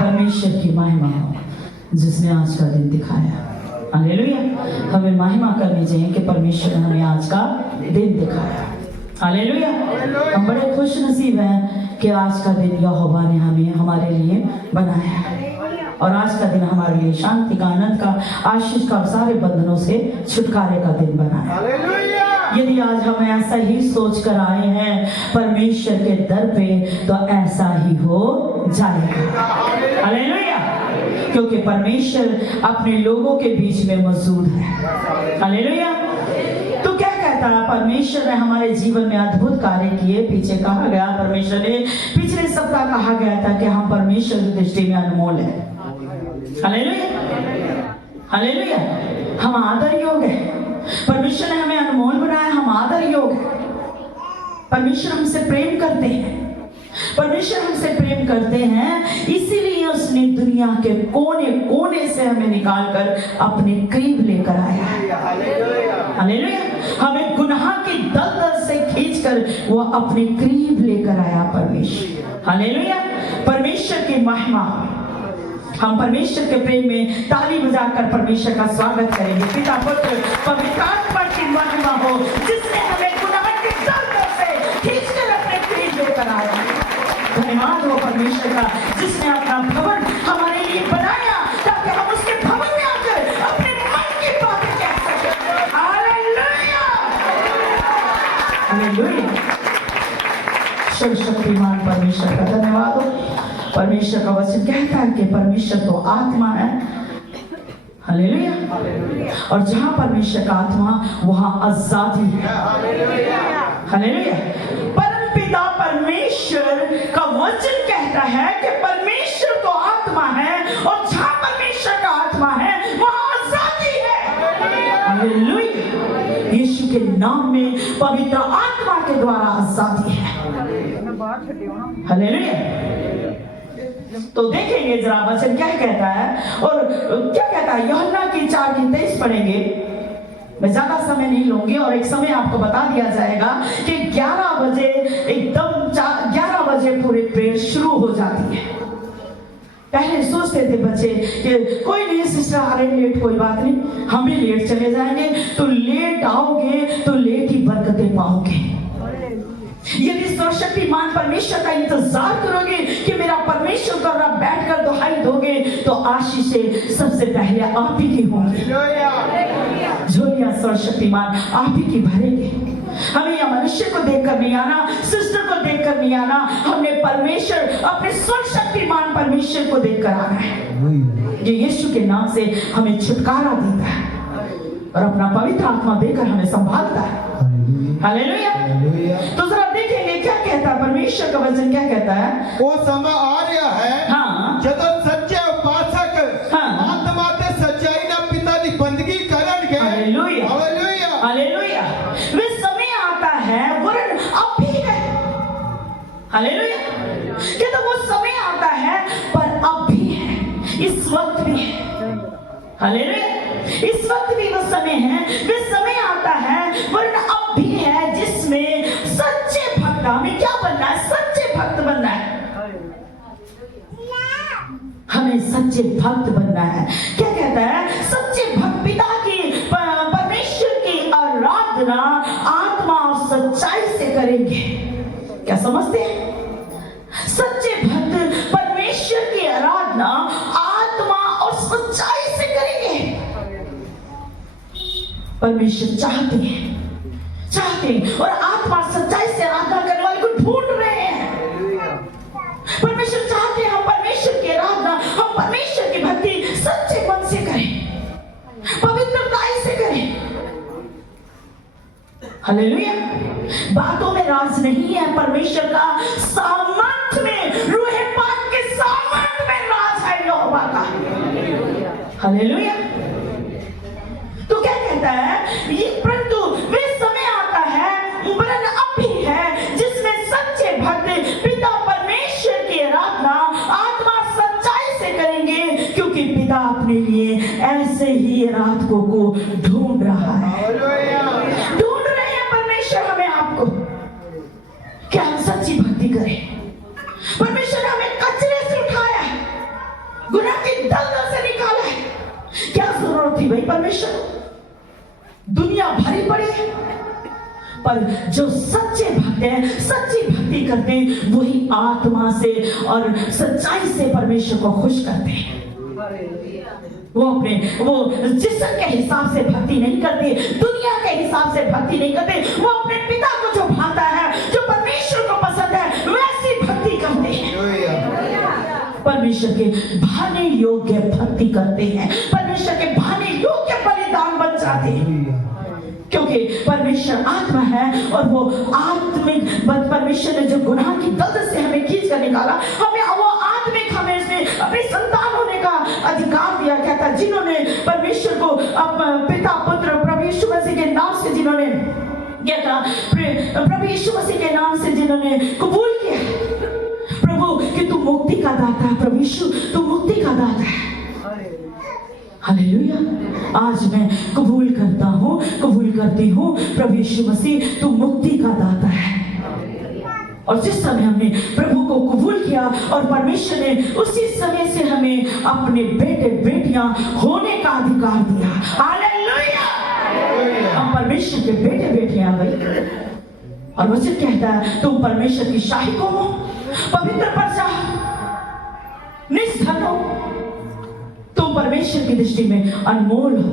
परमेश्वर की महिमा हो जिसने आज का दिन दिखाया। हालेलुया। हमें महिमा करनी चाहिए कि परमेश्वर ने हमें आज का दिन दिखाया। हालेलुया। हम बड़े खुश नसीब हैं कि आज का दिन यहोवा ने हमें हमारे लिए बनाया और आज का दिन हमारे लिए शांति का, आनंद का, आशीष का और सारे बंधनों से छुटकारे का दिन बना है। यदि आज हम ऐसा ही सोच कर आए हैं परमेश्वर के दर पे तो ऐसा ही हो जाएगा। हालेलुया। क्योंकि परमेश्वर अपने लोगों के बीच में मौजूद है। हालेलुया। तो क्या कहता है, परमेश्वर ने हमारे जीवन में अद्भुत कार्य किए। पीछे कहा गया, परमेश्वर ने पिछले सप्ताह कहा गया था कि हम परमेश्वर की दृष्टि में अनमोल है। हालेलुया। हालेलुया। हम आदर योग्य है। परमेश्वर ने हमें अनमोल बनाया, हम आदर योग्य है। परमेश्वर हमसे प्रेम करते हैं। परमेश्वर हमसे प्रेम करते हैं, इसीलिए उसने दुनिया के कोने कोने से हमें निकालकर अपने करीब लेकर आया है। हालेलुया। हमें गुनाह की दलदल से खींचकर वो अपने करीब लेकर आया परमेश्वर। हालेलुया। परमेश्वर की महिमा। हम परमेश्वर के प्रेम में ताली बजाकर परमेश्वर का स्वागत करेंगे। पिता, पुत्र, पवित्र आत्मा की महिमा हो जिसने हमें गुनाह की दलदल से खींचकर अपने करीब लेकर आया। धन्यवाद हो परमेश्वर का जिसने अपना भवन हमारे लिए बनाया ताकि हम उसके भवन में आकर अपने मन की बातें कह सकें। हालेलुया। हालेलुया। सर्वशक्तिमान परमेश्वर का धन्यवाद हो। परमेश्वर का वचन कहता है कि परमेश्वर तो आत्मा है। हालेलुया। और जहां परमेश्वर का आत्मा वहां आजादी है। हालेलुया। परमपिता परमेश्वर का वचन कहता है कि परमेश्वर तो आत्मा है और जहां परमेश्वर का आत्मा है वहां आजादी है। हालेलुया। यीशु के नाम में पवित्र आत्मा के द्वारा आजादी है। हालेलुया। तो देखेंगे जरा वचन क्या कहता है और क्या कहता है। यूहन्ना की 4:23 पढ़ेंगे। मैं ज्यादा समय नहीं लूंगी और एक समय आपको बता दिया जाएगा कि 11 बजे एकदम 11 बजे पूरे प्रेयर शुरू हो जाती है। पहले सोचते थे बच्चे कि कोई नहीं सिस्टर आ रहे लेट, कोई बात नहीं, हम भी लेट चले जाएंगे। तो लेट आओगे तो लेट ही बरकतें पाओगे। यदि सर्वशक्तिमान परमेश्वर का इंतजार करोगे कि मेरा परमेश्वर कर रहा बैठकर दुहाई दोगे तो आशीषें सबसे पहले आप ही की होंगी। झोलियां सर्वशक्तिमान आप ही की भरेंगे। हमें यह मनुष्य को देखकर नहीं आना, सिस्टर को देखकर नहीं आना, हमने परमेश्वर अपने सर्वशक्तिमान परमेश्वर को देखकर आना है जो यीशु के नाम से हमें छुटकारा देता है और अपना पवित्र आत्मा देकर हमें संभालता है। हालेलुया। तो जरा देखेंगे क्या कहता है परमेश्वर का वचन क्या कहता है। वो समय आ रहा है हाँ। जब सच्चे उपासक आत्मा से सच्चाई ना पिता की बंदगी करेंगे। हालेलुया। हालेलुया। हालेलुया। वे समय आता है वरन अब भी है। हालेलुया। कि तो वो समय आता है पर अब भी है, इस वक्त भी है। हालेलुया। इस वक्त भी वो समय है, वे समय आता है वरन अब भी है जिसमें सच्चे भक्त, हमें क्या बनना है, सच्चे भक्त बनना है। हमें सच्चे भक्त बनना है। क्या कहता है, सच्चे भक्त पिता की परमेश्वर की आराधना आत्मा और सच्चाई से करेंगे। क्या समझते हैं? सच्चे भक्त परमेश्वर की आराधना आत्मा और सच्चाई से करेंगे। परमेश्वर चाहते हैं और आत्मा सच्चाई से आराधना करने वाले को ढूंढ रहे हैं। परमेश्वर चाहते हैं हम परमेश्वर की आराधना, हम परमेश्वर की भक्ति सच्चे मन से करें, पवित्रताई से करें। हालेलुया। बातों में राज नहीं है, परमेश्वर का सामर्थ में, रूहे पाक के सामर्थ में राज है यहोवा का। हालेलुया। तो क्या कहता है ये, परंतु वे समय आता है वरन अब भी है जिसमें सच्चे भक्त पिता परमेश्वर की आराधना आत्मा सच्चाई से करेंगे, क्योंकि पिता अपने लिए ऐसे ही आराधकों को ढूंढ रहा है। ढूंढ रहे हैं परमेश्वर हमें, आपको, क्या हम सच्ची भक्ति करें। परमेश्वर ने हमें कचरे से उठाया है, परमेश्वर, दुनिया भरी पड़ी है, पर जो सच्चे भक्त हैं, सच्ची भक्ति करते हैं, वही आत्मा से और सच्चाई से परमेश्वर को खुश करते हैं। वो जिस्म के हिसाब से भक्ति नहीं करते, दुनिया के हिसाब से भक्ति नहीं करते, वो अपने पिता को जो भाता है, जो परमेश्वर को पसंद है, वैसी भक्ति करते हैं। परमेश्वर के भाने योग्य भक्ति करते हैं, परमेश्वर के भाने योग्य बलिदान बन जाते हैं, क्योंकि परमेश्वर आत्मा है और वो आत्मिक परमेश्वर ने जो गुनाह की दलदल से हमें खींच कर निकाला, हमें वो आत्मिक हमें उसने अपनी संतान होने का अधिकार दिया। कहता जिन्होंने परमेश्वर को पिता पुत्र प्रभु यीशु मसीह के नाम से जिन्होंने प्रभु यीशु मसीह के नाम से जिन्होंने कबूल किया, प्रभु कि तू मुक्ति का दाता है, प्रभु यीशु तू मुक्ति का दाता है। हालेलुया। आज मैं कबूल करता हूँ, कबूल करती हूँ, प्रभु यीशु मसीह तू मुक्ति का दाता है। और जिस समय हमने प्रभु को कबूल किया और परमेश्वर ने उसी समय से हमें अपने बेटे बेटियां होने का अधिकार दिया। हालेलुया। हम परमेश्वर के बेटे बेटियां आ गई। और वचन कहता है तुम परमेश्वर की शाही को हो, पवित्र प्रजा, निष्धन हो, तुम परमेश्वर की दृष्टि में अनमोल हो।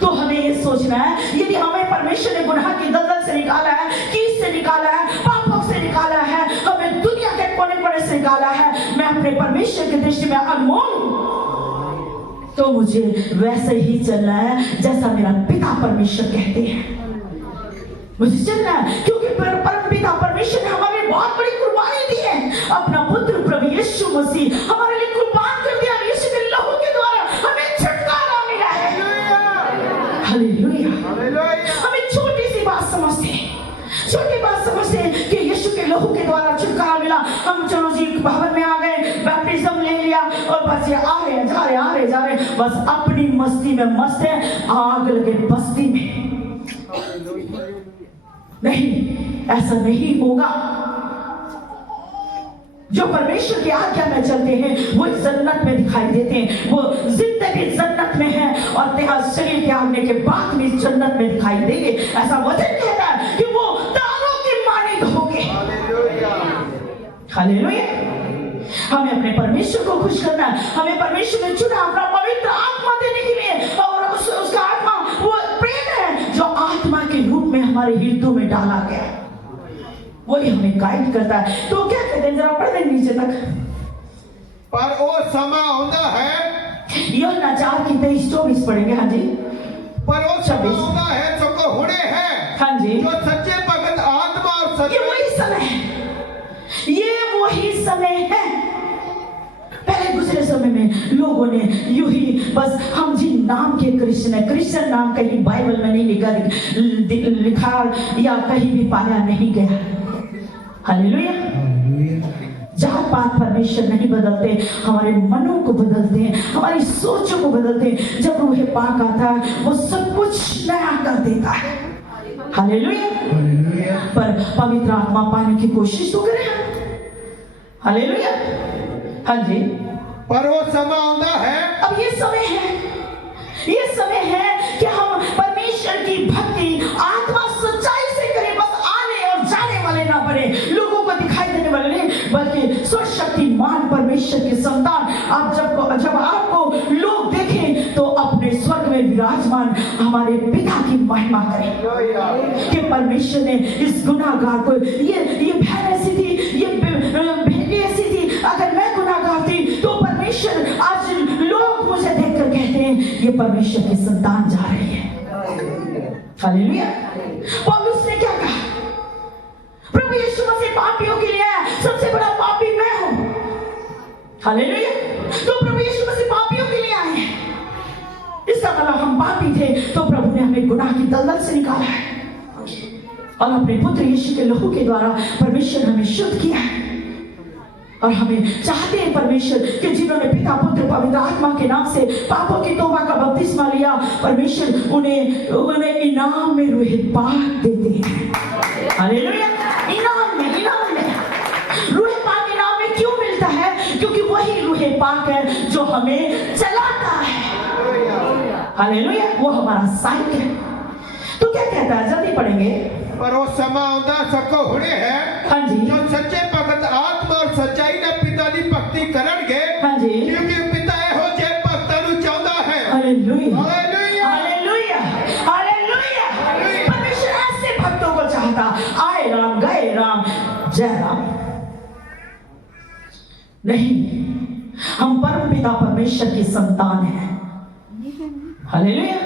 तो हमें ये सोचना है, यदि हमें परमेश्वर ने गुनाह की दलदल से निकाला है, कीच से निकाला है, पापों से निकाला है, हमें दुनिया के कोने कोने से निकाला है, मैं अपने परमेश्वर की दृष्टि में अनमोल हूं, तो मुझे वैसे ही चलना है जैसा मेरा पिता परमेश्वर कहते हैं मुझे चलना है। क्योंकि परम पिता परमेश्वर ने हमारे बहुत बड़ी कुर्बानी दी है, अपना पुत्र प्रभु यीशु मसीह हमारे लिए कुर्बान कर दिया। यीशु के लहू के द्वारा हमें छुटकारा मिला है। हालेलुया। हमें छोटी सी बात समझते हैं, छोटी बात समझते हैं कि यीशु के लहू के द्वारा छुटकारा मिला। हम चलो जी भवन में आ गए, बैप्टिज्म ले लिया और बस ये आ रहे जा रहे बस अपनी मस्ती में मस्त है, आग लगे बस्ती में। नहीं, ऐसा नहीं होगा। जो परमेश्वर की आज्ञा में चलते हैं वो जन्नत में दिखाई देते हैं, वो जिंदगी जन्नत में है और शरीर त्यागने के बाद भी जन्नत में दिखाई देंगे। ऐसा वचन कहता है कि वो तारों की मानिंद होंगे। हालेलुया। हमें अपने परमेश्वर को खुश करना है, हमें परमेश्वर ने चुना अपना पवित्र आत्मा देने के लिए, और उसका आत्मा वो प्रेम है जो आत्मा के रूप में हमारे हृदय में डाला गया है, वही हमें गाइड करता है। तो क्या कहते हैं, जरा पढ़ दें नीचे तक। पर वो समय आंदा है, यूहन्ना 4:23-24 पढ़ेंगे। हाँ जी। पर वो समय आंदा है जो को हुणे है, हाँ जी, जो सच्चे भक्त आत्मा और सच्चे, ये वही समय है, ये वही समय है। पहले गुजरे समय में लोगों ने यूं ही बस हम जिन नाम के क्रिश्चियन नाम कहीं बाइबल में नहीं लिखा या कहीं भी पाया नहीं गया। हालेलुया। जात पात परमेश्वर नहीं बदलते, हमारे मनों को बदलते हैं, हमारी सोचों को बदलते हैं। जब रूह पाक आता है वो सब कुछ नया कर देता है। हालेलुया। पर पवित्र आत्मा पाने की कोशिश तो करें। हालेलुया। हाँ जी। पर वो समय आंदा है, अब ये समय है, ये समय है कि हम परमेश्वर की भक्ति आत्मा सच्चाई से करें। बस आने और जाने वाले ना बने, लोगों को दिखाई देने वाले नहीं, बल्कि सर्वशक्तिमान परमेश्वर के संतान। आप जब आपको लोग देखें तो अपने स्वर्ग में विराजमान हमारे पिता की महिमा करें कि परमेश्वर ने इस गुनाहगार को, ये बहन ऐसी थी, ये बेटी ऐसी थी, अगर मैं गुनाहगार थी तो परमेश्वर, आज लोग मुझे देखकर कहते हैं ये परमेश्वर की संतान जा रही है। हालेलुया। पौलुस ने क्या कहा, प्रभु यीशु मसीह पापियों के लिए आया, सबसे बड़ा पापी मैं हूं। हालेलुया। तो प्रभु यीशु मसीह पापियों के लिए आए हैं, इसका मतलब हम पापी थे तो प्रभु ने हमें गुनाह की दलदल से निकाला है और अपने पुत्र यीशु के लहू के द्वारा परमेश्वर हमें शुद्ध किया है। और हमें चाहते हैं परमेश्वर कि जिन्होंने पिता पुत्र पवित्र आत्मा के नाम से पापों की तौबा का बपतिस्मा लिया, परमेश्वर उन्हें इनाम में रूह पाक देते हैं। हालेलुया। इनाम में रूह पाक इनाम में क्यों मिलता है? क्योंकि वही रूह पाक है जो हमें चलाता है। हालेलुया, वो हमारा साइक है। तो क्या कहता है, जल्दी पढ़ेंगे। पर वो समय आंदा सको हुणे है, हाँ जी, जो सच्चे भगत आत्मा और सच्चाई ने पिता दी भक्ति करनगे, हाँ जी, क्योंकि पिता ਇਹੋ ਜਿਹੇ ਭਗਤਾਂ ਨੂੰ ਚਾਹੁੰਦਾ है। Hallelujah, hallelujah, hallelujah, hallelujah. परमेश्वर ऐसे भक्तों को चाहता, आए राम गए राम जय राम। नहीं, हम परमपिता परमेश्वर की संतान हैं। हालेलुया।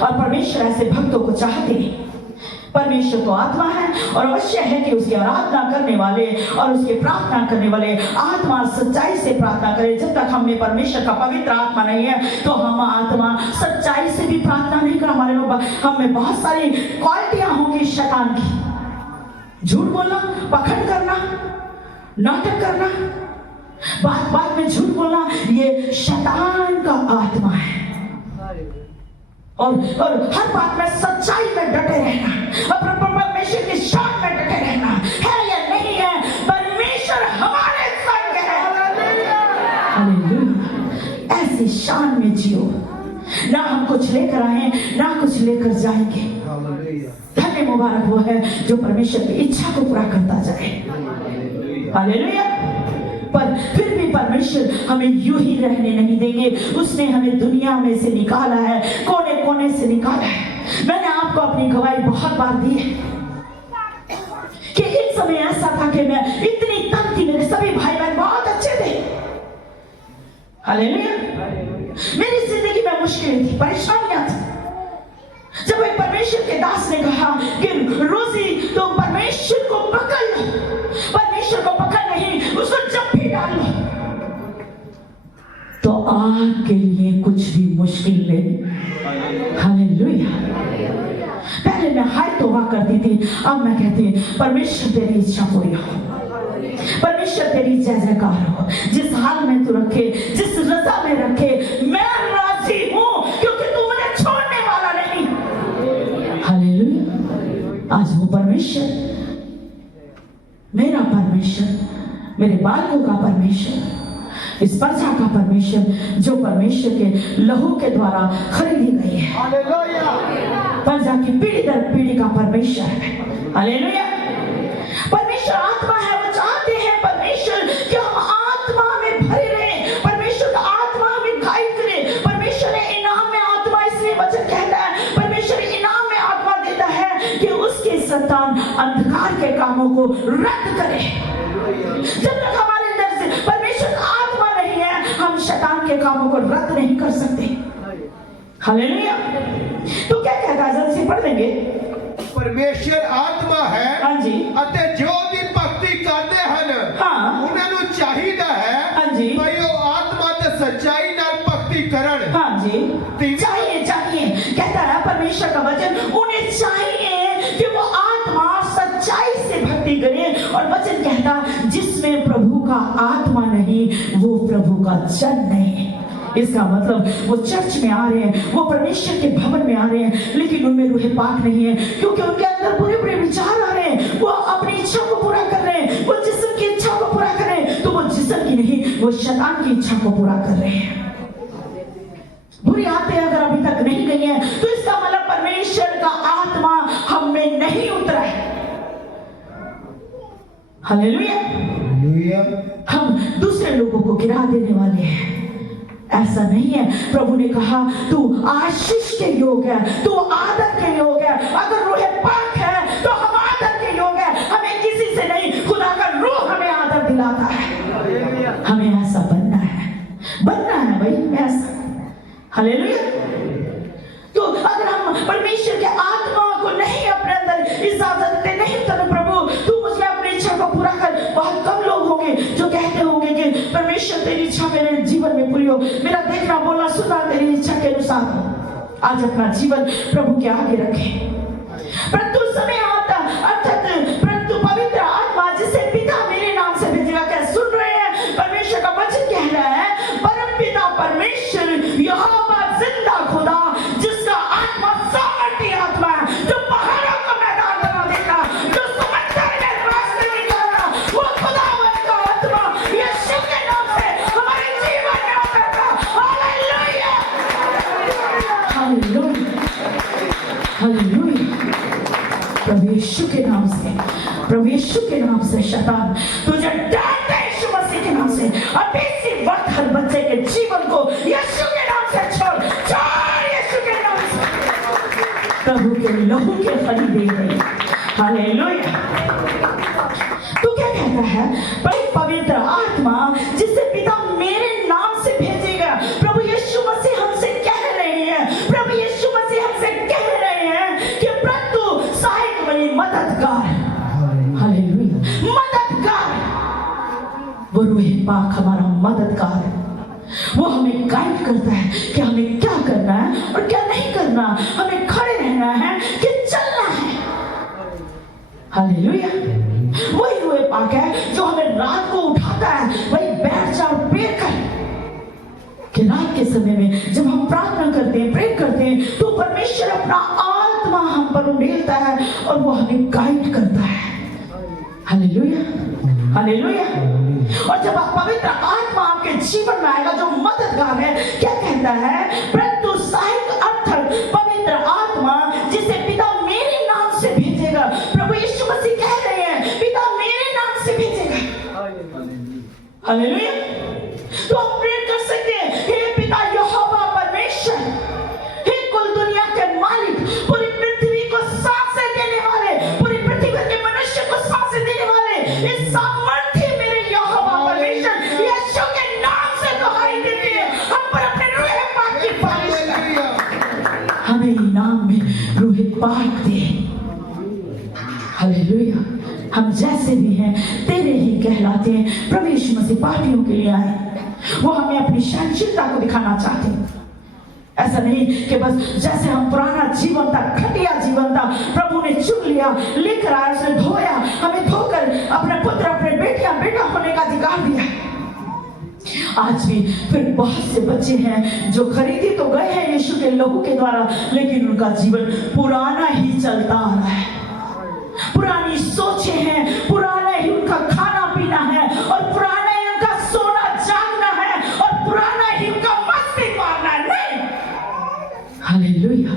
और परमेश्वर ऐसे भक्तों को चाहते हैं। परमेश्वर तो आत्मा है और अवश्य है कि उसकी आराधना करने वाले और उसकी प्रार्थना करने वाले आत्मा सच्चाई से प्रार्थना करें। जब तक हमें परमेश्वर का पवित्र आत्मा नहीं है तो हम आत्मा सच्चाई से भी प्रार्थना नहीं कर। हमारे लोग हमें बहुत सारी क्वालिटियां होंगी शैतान की, झूठ बोलना, पखंड करना, नाटक करना, बात बात में झूठ बोलना, ये शैतान का आत्मा है। और हर बात में सच्चाई में डटे रहना और परमेश्वर की शान में डटे रहना है या नहीं है, परमेश्वर हमारे संग है। हालेलुया। ऐसी शान में जियो, ना हम कुछ लेकर आए ना कुछ लेकर जाएंगे। धन्य मुबारक वो है जो परमेश्वर की इच्छा को पूरा करता जाए। हालेलुया। पर फिर भी परमेश्वर हमें यूं ही रहने नहीं देंगे। उसने हमें दुनिया में से निकाला है, कोने कोने से निकाला है। मैंने आपको अपनी गवाही बहुत बार दी है कि एक समय ऐसा था कि मैं इतनी तंग थी, मेरे सभी भाई बहन बहुत अच्छे थे। हालेलुया। मेरी जिंदगी में मुश्किलें थी, परेशानियां थी। जब एक परमेश्वर के दास ने कहा कि रोजी तो परमेश्वर को पकड़ लो, परमेश्वर को पकड़ नहीं उसको जप्पी डाल लो, तो आपके लिए कुछ भी मुश्किल नहीं। हालेलुया। पहले मैं हाय तौबा करती थी, अब मैं कहती परमेश्वर तेरी इच्छा पूरी हो, परमेश्वर तेरी जय जयकार हो। जिस हाल में तू रखे, जिस रजा में रखे, मैं राजी हूं क्योंकि तू मुझे छोड़ने वाला नहीं। हालेलुया। आज वो परमेश्वर, मेरा परमेश्वर, मेरे बालकों का परमेश्वर, इस प्रजा का परमेश्वर, जो परमेश्वर के लहू के द्वारा खरीदी गई है। हालेलुया। प्रजा की पीढ़ी दर पीढ़ी का परमेश्वर है। हालेलुया। परमेश्वर आत्मा है, वो चाहते हैं परमेश्वर कि हम आत्मा में भरे रहें, परमेश्वर का आत्मा हमें गाइड करे। परमेश्वर ने इनाम में आत्मा, इसलिए वचन कहता है परमेश्वर इनाम में आत्मा देता है कि उसके संतान अंधकार के कामों को रद्द करे। जब तक हमारे अंदर से परमेश्वर का आत्मा नहीं है, हम शैतान के कामों को रद्द नहीं कर सकते। हालेलुया। तो क्या कहता है, जल्दी से पढ़ देंगे। परमेश्वर आत्मा है, हाँ जी, ਅਤੇ ਜੋ ਦੀ ਭਗਤੀ ਕਰਦੇ ਹਨ हाँ, ਉਹਨਾਂ ਨੂੰ ਚਾਹੀਦਾ ਹੈ हाँ जी, ਭਈ ਉਹ ਆਤਮਾ ਤੇ ਸੱਚਾਈ ਨਾਲ ਭਗਤੀ ਕਰਨ। हाँ जी, चाहिए चाहिए। कहता है परमेश्वर का वचन, उन्हें चाहिए कि वो आत्मा सच्चाई से भक्ति करे। और वचन कहता जिसमें प्रभु का आत्मा नहीं वो प्रभु का जन नहीं। इसका मतलब वो चर्च में आ रहे हैं, वो परमेश्वर के भवन में आ रहे हैं, लेकिन उनमें रूह पाक नहीं है, क्योंकि उनके अंदर बुरे बुरे विचार आ रहे हैं। वो अपनी इच्छा को पूरा कर रहे हैं, वो जिस्म की इच्छा को पूरा कर रहे हैं, तो वो जिस्म की नहीं, वो शैतान की इच्छा को पूरा कर रहे हैं। बुरी आदतें अगर अभी तक नहीं गई हैं तो इसका मतलब परमेश्वर का आत्मा हम में नहीं उतरा है। हालेलुया। हम दूसरे लोगों को गिरा देने वाले हैं, ऐसा नहीं है। प्रभु ने कहा तू आशीष के योग है, तू आदर के योग है। अगर रूह पाक है तो हम आदर के योग है। हमें किसी से नहीं, खुदा का रूह हमें आदर दिलाता है। हमें ऐसा बनना है, बनना है भाई ऐसा। हालेलुया। तो अगर हम परमेश्वर के आत्मा को नहीं अपने अंदर इजाजत देते नहीं, तो प्रभु तू मुझे अपनी इच्छा को पूरा कर। बहुत कम लोग होंगे जो कहते होंगे कि परमेश्वर तेरी इच्छा मेरे जीवन में पूरी हो, मेरा देखना बोलना सुनना तेरी इच्छा के अनुसार हो। आज अपना जीवन प्रभु के आगे रखें। परंतु समय आता अर्थात परंतु पवित्र आत्मा जिसे पिता मेरे नाम से भेजेगा, क्या सुन रहे हैं? परमेश्वर का वचन कह रहा है परम पिता परमेश्वर यहोवा जिंदा खुदा, जिसका आत्मा सामर्थी आत्मा है, जो पहाड़ों का मैदान बना देगा, जो समंदर में रास्ते निकालना, वो खुदा का आत्मा यीशु के नाम से हमारे जीवन में उतरता। हालेलुया। प्रभु यीशु के नाम से शैतान तुझे डांटते हैं यीशु मसीह के नाम से। अब इसी वक्त हर बच्चे के जीवन को यीशु के नाम से छोड़ यीशु के नाम से प्रभु के लहू के खरीदे गए। हालेलुया। तू क्या कहता है? पवित्र आत्मा जिसे पिता मेरे नाम से भेजेगा। प्रभु यीशु मसीह हमसे कह रहे हैं, प्रभु यीशु मसीह हमसे कह रहे हैं कि प्रभु सहायक बनी मददगार, हालेलुया, मददगार, वो रूह पाक हमारा मददगार है। वो हमें गाइड करता है कि हमें क्या करना है और क्या नहीं करना, हमें खड़े रहना है कि चलना है। हालेलुया। वही रूह पाक है जो हमें रात को उठाता है, वही बैठ जा और प्रे कर कि रात के समय में जब हम प्रार्थना करते हैं, प्रे करते हैं, तो परमेश्वर अपना आत्मा हम पर उंडेलता है और वो हमें गाइड करता है। Hallelujah, hallelujah. और जब आप पवित्र आत्मा आपके जीवन में आएगा जो मददगार है, क्या कहता है? परंतु सहायक अर्थात पवित्र आत्मा जिसे पिता मेरे नाम से भेजेगा। प्रभु यीशु मसीह कह रहे हैं पिता मेरे नाम से भेजेगा। हालेलुया। तो हम प्रे कर सकते हैं, हे पिता यहोवा परमेश्वर, हे कुल दुनिया के मालिक, पूरी पृथ्वी को सांसें देने वाले, पूरी पृथ्वी के मनुष्य को सांसें देने वाले, इस सामर्थ्य मेरे यहोवा परमेश्वर यीशु के नाम से दुहाई देते हैं, हम पर अपने रूह पाक की बारिश कर, हमें इनाम में रूह पाक दे। हालेलुया। हम जैसे भी हैं तेरे ही कहलाते हैं। प्रभु यीशु मसीह पापियों के लिए आए, वो हमें अपनी सहनशीलता को दिखाना चाहते हैं। ऐसा नहीं कि बस जैसे हम पुराना जीवन था, घटिया जीवन था, प्रभु ने चुन लिया, लेकर आया, उसने धोया, हमें धोकर अपने पुत्र अपने बेटा होने का अधिकार दिया। आज भी फिर बहुत से बच्चे हैं जो खरीदे तो गए हैं यीशु के लहू के द्वारा, लेकिन उनका जीवन पुराना ही चलता आ रहा है। पुरानी सोचें हैं, पुराना ही उनका खाना पीना है और पुराना ही उनका सोना जागना है और पुराना ही उनका मस्ती मारना है। नहीं, हालेलुया।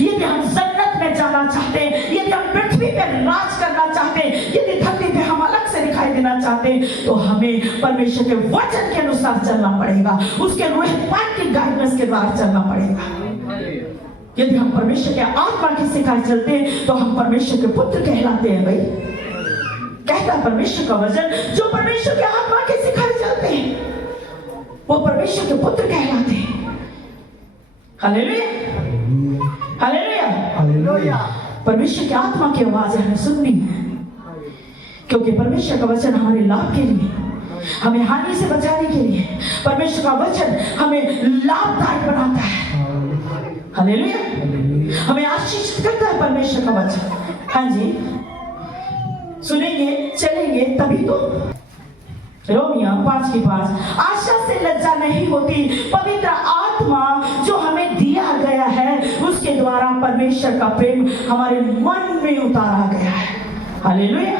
यदि हम जन्नत में जाना चाहते हैं, यदि हम पृथ्वी पर राज करना चाहते हैं, यदि धरती पे हम अलग से दिखाई देना चाहते हैं, तो हमें परमेश्वर के वचन के अनुसार चलना पड़ेगा, उसके रूह पाक की गाइडेंस के द्वारा चलना पड़ेगा। यदि हम परमेश्वर के आत्मा की सिखाए चलते हैं तो हम परमेश्वर के पुत्र कहलाते हैं। भाई कहता है परमेश्वर का वचन, जो परमेश्वर के आत्मा के सिखाए चलते हैं वो परमेश्वर के पुत्र कहलाते हैं। Hallelujah, hallelujah, hallelujah. परमेश्वर की आत्मा की आवाज हमें सुननी है, क्योंकि परमेश्वर का वचन हमारे लाभ के लिए, हमें हानि से बचाने के लिए, परमेश्वर का वचन हमें लाभदायक बनाता है। हालेलुया। हमें आशीषित करता है परमेश्वर का वचन। हाँ जी, सुनेंगे चलेंगे तभी तो। रोमियो 5:5, आशा से लज्जा नहीं होती, पवित्र आत्मा जो हमें दिया गया है उसके द्वारा परमेश्वर का प्रेम हमारे मन में उतारा गया है। हालेलुया।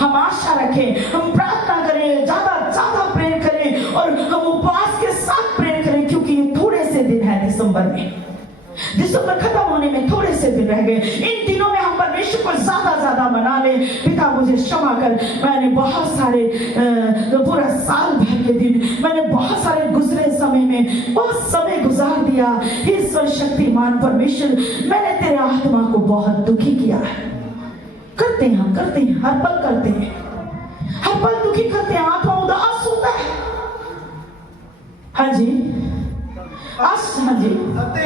हम आशा रखें, हम प्रार्थना करें, ज्यादा प्रेयर करें और हम उपवास के साथ प्रेयर करें, क्योंकि ये थोड़े से दिन है दिसंबर में। दिसंबर खत्म होने में थोड़े से दिन रह गए। इन दिनों में हम परमेश्वर को ज्यादा मना ले। पिता मुझे क्षमा कर, मैंने बहुत सारे पूरा साल भर के दिन मैंने बहुत सारे गुजरे समय में बहुत समय गुजार दिया। हे सर्वशक्तिमान परमेश्वर, मैंने तेरे आत्मा को बहुत दुखी किया है। करते हैं, हम करते हैं, हर पल करते हैं, हर पल दुखी करते हैं, आत्मा उदास होता है। हाँ जी, हाँ जी,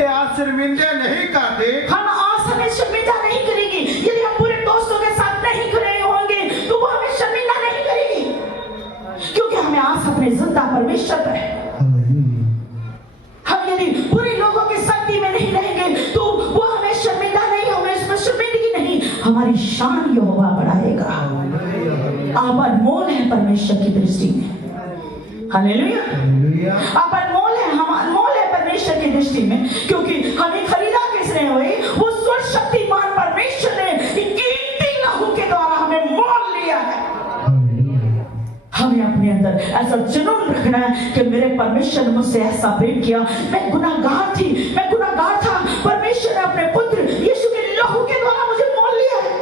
आज शर्मिंदा नहीं करते। हम आज हमें शर्मिंदा नहीं करेगी। यदि हम पूरे दोस्तों के साथ नहीं खड़े होंगे तो वो हमें शर्मिंदा नहीं करेगी, क्योंकि हमें आस अपने जिंदा परमेश्वर पर है। हम यदि बुरे लोगों की संगति में नहीं रहेंगे तो वो हमें शर्मिंदा नहीं, हमें इसमें शर्मिंदगी नहीं, हमारी शान यहोवा बढ़ाएगा। आप अनमोल है परमेश्वर की दृष्टि में। हालेलुया। आप अनमोल है, हम अनमोल है परमेश्वर की दृष्टि में, क्योंकि हमें खरीदा किसने हुई? वो सर्वशक्तिमान परमेश्वर ने कीमती लहू के द्वारा हमें मोल लिया है। हमें अपने अंदर ऐसा जुनून रखना है कि मेरे परमेश्वर ने मुझसे ऐसा प्रेम किया। मैं गुनाहगार थी, मैं गुनाहगार था, परमेश्वर ने अपने पुत्र यीशु के लहू के द्वारा मुझे मोल लिया है।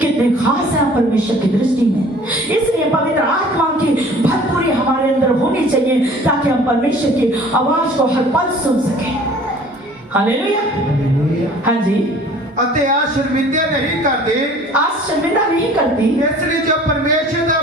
कितने खास है परमेश्वर की दृष्टि में। इसलिए पवित्र आत्मा की भरपूरी हमारे अंदर होनी चाहिए ताकि हम परमेश्वर की आवाज को हर पल सुन सके। हालेलुया। हाँ जी। ਅਤੇ ਆ ਸ਼ਰਮਿੰਦੇ ਨਹੀਂ ਕਰਦੇ, आज शर्मिंदा नहीं करती, ਇਸ ਲਈ ਜੋ ਪਰਮੇਸ਼ਰ ਦਾ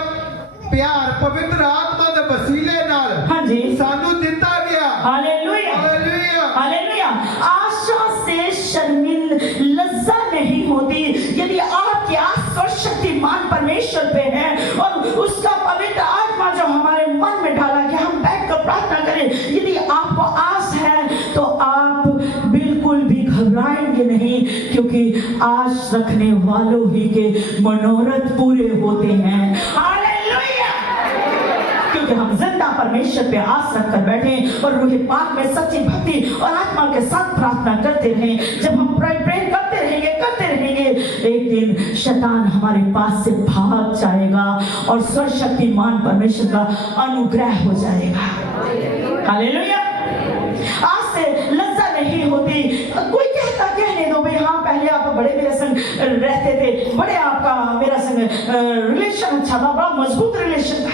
ਪਿਆਰ ਪਵਿੱਤਰ ਆਤਮਾ ਦੇ ਵਸੀਲੇ ਨਾਲ हाँ जी, ਸਾਨੂੰ ਦਿੱਤਾ ਗਿਆ। Hallelujah, hallelujah. हालेलुया। आशा से शर्मिंद लज्जा नहीं होती यदि आपकी आस और शक्तिमान परमेश्वर पे है और उसका पवित्र आत्मा जो हमारे मन में डाला गया, हम बैठकर प्रार्थना करें। यदि आपको आस है तो आप बिल्कुल भी घबराएंगे नहीं, क्योंकि आस रखने वालों ही के मनोरथ पूरे होते हैं। हालेलुया। क्योंकि हम जिंदा परमेश्वर पे आस रखकर बैठे और रूह पाक में सच्ची भक्ति और आत्मा के साथ प्रार्थना करते रहें। जब हम प्रे करते रहेंगे, एक दिन शैतान हमारे पास से भाग जाएगा और सर्वशक्तिमान परमेश्वर का अनुग्रह हो जाएगा। हालेलुया। आज से लज्जा नहीं होती। कोई कहता कहने दो भाई, हाँ पहले आप बड़े मेरे संग रहते थे, बड़े आपका मेरा संग रिलेशन अच्छा था, बड़ा मजबूत रिलेशन था।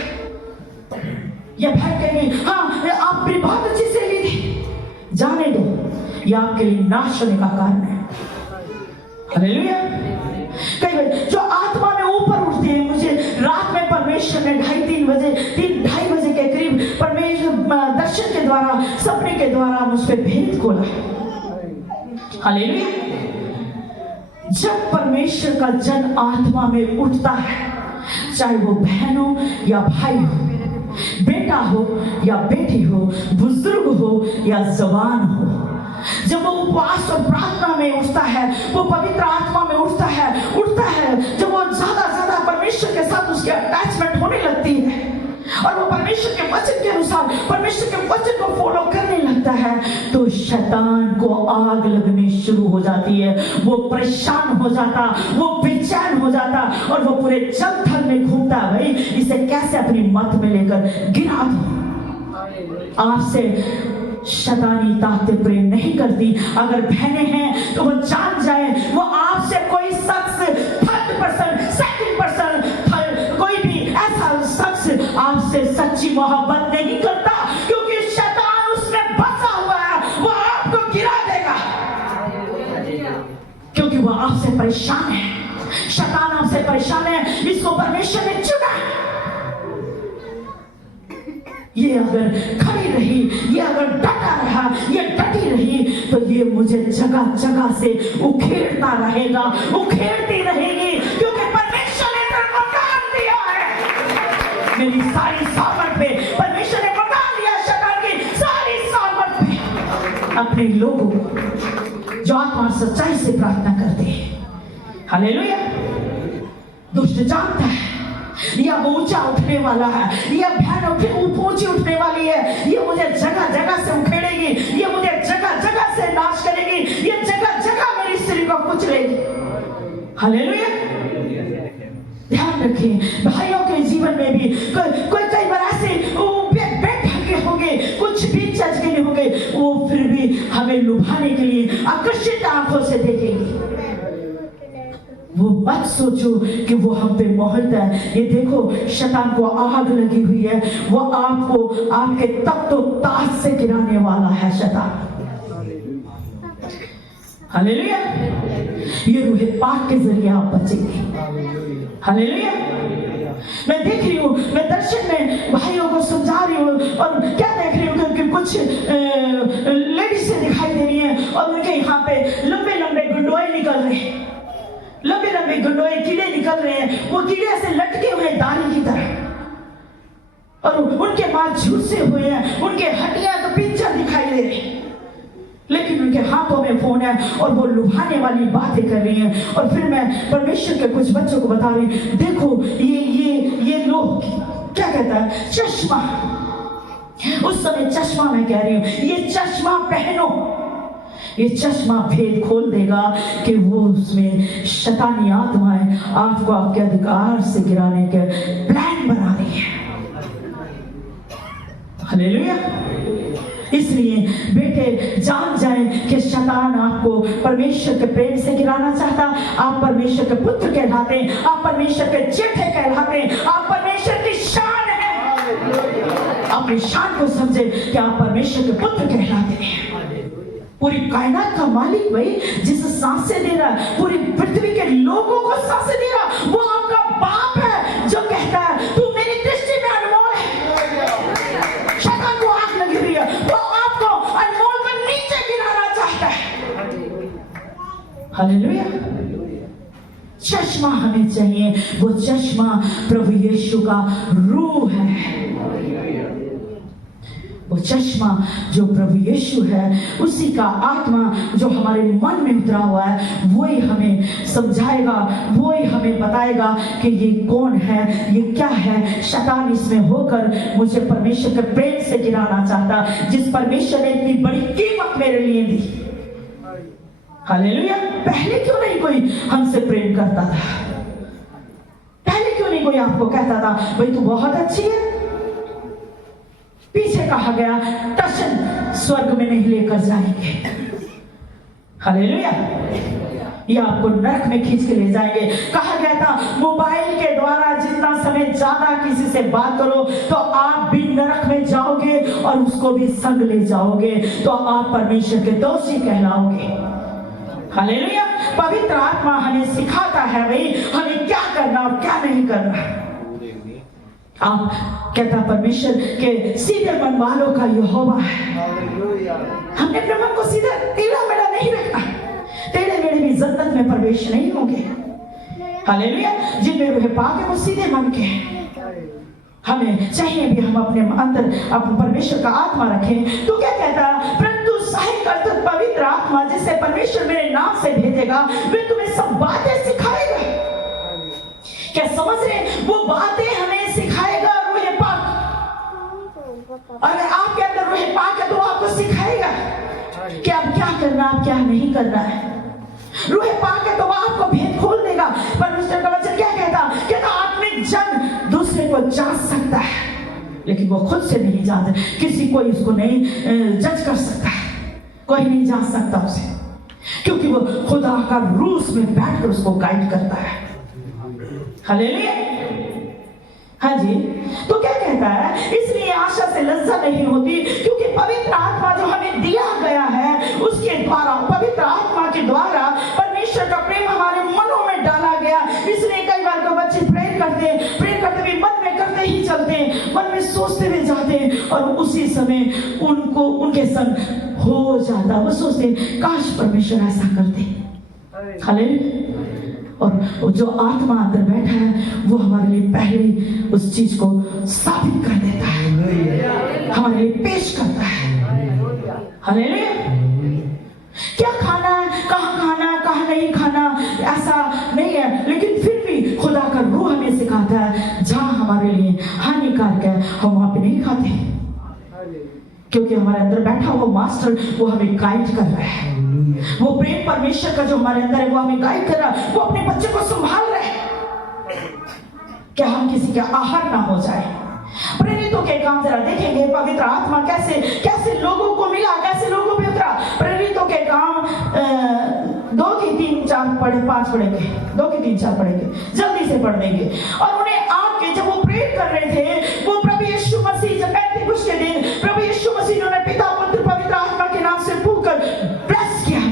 या भाई कहेंगे हाँ आप मेरी बहुत अच्छी सहेली थी। जाने दो, यह आपके लिए नाश होने का कारण है। हालेलुया। कई बार जो आत्मा में ऊपर उठती है, मुझे रात में परमेश्वर ने 2:30 बजे के करीब परमेश्वर दर्शन के द्वारा, सपने के द्वारा मुझ पे भेद खोला। हालेलुया। जब परमेश्वर का जन आत्मा में उठता है, चाहे वो बहन हो या भाई हो, बेटा हो या बेटी हो, बुजुर्ग हो या जवान हो, जब वो उपवास और प्रार्थना में उठता है, वो पवित्र आत्मा में उठता है, जब वो ज्यादा परमेश्वर के साथ उसकी अटैचमेंट होने लगती है और वो परमेश्वर के वचन के अनुसार परमेश्वर के वचन को फॉलो करने लगता है, तो शैतान को आग लगनी शुरू हो जाती है। वो परेशान हो जाता, वो बेचैन हो जाता और वो पूरे जल थल में घूमता, भाई इसे कैसे अपनी मत में लेकर गिरा दो। आपसे शैतानी ताकतें प्रेम नहीं करती। अगर बहनें हैं तो वो जान जाए, वो आपसे कोई शख्स 30%, 2% कोई भी ऐसा शख्स आपसे सच्ची मोहब्बत नहीं करता, क्योंकि शैतान उसमें बसा हुआ है, वो आपको गिरा देगा, क्योंकि वो आपसे परेशान है। शैतान आपसे परेशान है, इसको परमेश्वर ने चुना। ये अगर खड़ी रही, ये अगर डटा रहा, ये डटी रही, तो ये मुझे जगह जगह से उखेड़ता रहेगा, उखेड़ती रहेगी, क्योंकि परमेश्वर ने तेरे काम दिया है। मेरी सारी सामर्थ पे परमेश्वर ने बता दिया, शैतान की सारी सामर्थ पे अपने लोगों को जो आत्मा सच्चाई से प्रार्थना करते हैं। हालेलुया। दुष्ट जानता है यह ऊंचा उठने वाला है, यह भयानक ऊंची उठने वाली है, ये मुझे जगह जगह से उखेड़ेगी, ये मुझे जगह जगह से नाश करेगी, ये जगह जगह मेरी सिर को कुचलेगी। हालेलुया। ध्यान रखें, भाइयों के जीवन में भी कोई कई बार ऐसे बैठे होंगे, कुछ भी चज के नहीं होंगे, वो फिर भी हमें लुभाने के लिए आकर्षित आंखों से देखेंगे। वो मत सोचो कि वो हम पे मोहल्ला है। ये देखो, शैतान को आग लगी हुई है, वो आपको आपके तख्तो ताज से गिराने वाला है शैतान। हालेलुया। ये रूह पाक के जरिए आप बचेंगे। हालेलुया। मैं देख रही हूँ, मैं दर्शन में भाइयों को समझा रही हूँ और क्या देख रही हूँ कि कुछ लेडीज़ें दिखाई दे रही हैं और उनके यहाँ पे लंबे लंबे गुंडोए निकल रहे हैं, लंबे लंबे गुंडोए कीड़े निकल रहे हैं। वो कीड़े ऐसे लटके हुए दाने की तरह और उनके मांस झुलसे हुए हैं, उनके हड्डियां तो पिंजर दिखाई दे रही हैं, लेकिन उनके हाथों में फोन है और वो लुभाने वाली बातें कर रही हैं। और फिर मैं परमेश्वर के कुछ बच्चों को बता रही, देखो ये लोग क्या कहता है, चश्मा। उस समय चश्मा मैं कह रही हूँ, ये चश्मा पहनो, ये चश्मा भेद खोल देगा कि वो उसमें शैतानी आत्माएं आपको आपके अधिकार से गिराने के प्लान बना रही है। हालेलुया। इसलिए बेटे जान जाए कि शैतान आपको परमेश्वर के प्रेम से गिराना चाहता। आप परमेश्वर के पुत्र कहलाते, आप परमेश्वर के जेठे कहलाते, आप परमेश्वर की शान है। अपनी शान को समझे कि आप परमेश्वर के पुत्र कहलाते हैं। पूरी कायनात का मालिक भाई जिस सांसें दे रहा है, पूरी पृथ्वी के लोगों को सांसें दे रहा, वो आपका बाप है जो कहता है तू मेरी दृष्टि में अनमोल है। शैतान को आग लगी हुई है, वो आपको अनमोल को नीचे गिराना चाहता है। हालेलुया। चश्मा हमें चाहिए, वो चश्मा प्रभु यीशु का रूह है। वो चश्मा जो प्रभु यीशु है, उसी का आत्मा जो हमारे मन में उतरा हुआ है, वो ही हमें समझाएगा, वो ही हमें बताएगा कि ये कौन है, ये क्या है। शैतान इसमें होकर मुझे परमेश्वर के प्रेम से गिराना चाहता, जिस परमेश्वर ने इतनी बड़ी कीमत मेरे लिए दी। हालेलुया। पहले क्यों नहीं कोई हमसे प्रेम करता था? पहले क्यों नहीं कोई आपको कहता था भाई तू बहुत अच्छी है? पीछे कहा गया दर्शन स्वर्ग में नहीं लेकर जाएंगे। हालेलुया। ये आपको नरक में खींच के ले जाएंगे। कहा गया था मोबाइल के द्वारा जितना समय ज्यादा किसी से बात करो तो आप भी नरक में जाओगे और उसको भी संग ले जाओगे, तो आप परमेश्वर के दोषी कहलाओगे। हालेलुया। पवित्र आत्मा हमें सिखाता है भाई हमें क्या करना और क्या नहीं करना। आप कहता परमेश्वर के सीधे मन वालों का यहोवा है। हमने अपने मन को सीधा टेढ़ा मेढ़ा नहीं रखना, टेढ़े मेढ़े भी जन्नत में प्रवेश नहीं होंगे। हालेलुया। जिनमें रूह पाक है वो सीधे मन के हैं। हमें चाहिए भी हम अपने अंदर अपने परमेश्वर का आत्मा रखें। तो क्या कहता परंतु सहायक अर्थात पवित्र आत्मा जिसे परमेश्वर मेरे नाम से भेजेगा वे तुम्हें सब बातें सिखाएगा। क्या समझ रहे? वो बातें हमें सिखाएगा रूह पाक। अगर आपके अंदर रूह पाक है तो आपको सिखाएगा कि आप क्या करना, आप क्या नहीं करना है। रूह पाक है तो वो आपको भेद खोल देगा। परमेश्वर का वचन क्या कहता आत्मिक जन दूसरे को जान सकता है लेकिन वो खुद से नहीं जानता। किसी को इसको नहीं जज कर सकता है, कोई नहीं जान सकता उसे, क्योंकि वो खुदा का रूस में बैठकर उसको गाइड करता है। हालेलुया। हाँ जी। तो क्या कहता है इसलिए आशा से लज्जा नहीं होती क्योंकि पवित्र आत्मा जो हमें दिया गया है उसके द्वारा, पवित्र आत्मा के द्वारा परमेश्वर का प्रेम हमारे मनों में डाला गया। इसलिए कई बार तो बच्चे प्रेयर करते भी मन में करते ही चलते, मन में सोचते हुए जाते और उसी समय उनको उनके संग हो जाता। वो सोचते काश परमेश्वर ऐसा करते। हालेलुया। और जो आत्मा अंदर बैठा है वो हमारे लिए पहले उस चीज को साबित कर देता है, हमारे लिए पेश करता है। हालेलुया। क्या खाना है, कहाँ नहीं खाना, ऐसा नहीं है, लेकिन फिर भी खुदा का रूह हमें सिखाता है जहां हमारे लिए हानिकारक है हम वहां पे नहीं खाते, क्योंकि हमारे अंदर बैठा हुआ मास्टर वो हमें गाइड कर रहा है। वो प्रेम परमेश्वर का जो हमारे अंदर है वो हमें गाइड कर रहा है, वो अपने बच्चे को संभाल रहे हैं क्या हम किसी का आहार ना हो जाए। प्रेरितों के काम जरा देखेंगे पवित्र आत्मा कैसे लोगों को मिला, कैसे लोगों पे उतरा। प्रेरितों के काम 2 की 3 4 पढ़े 5 पढ़ेंगे, 2 की 3 4 पढ़ेंगे, जल्दी से पढ़ देंगे। और उन्हें आके जब वो प्रेयर कर रहे थे वो प्रभु यीशु मसीह जब पेंतिकुस्त के दिन प्रभु यीशु मसीह ने पिता पुत्र पवित्र आत्मा के नाम से फूंककर ब्लेस किया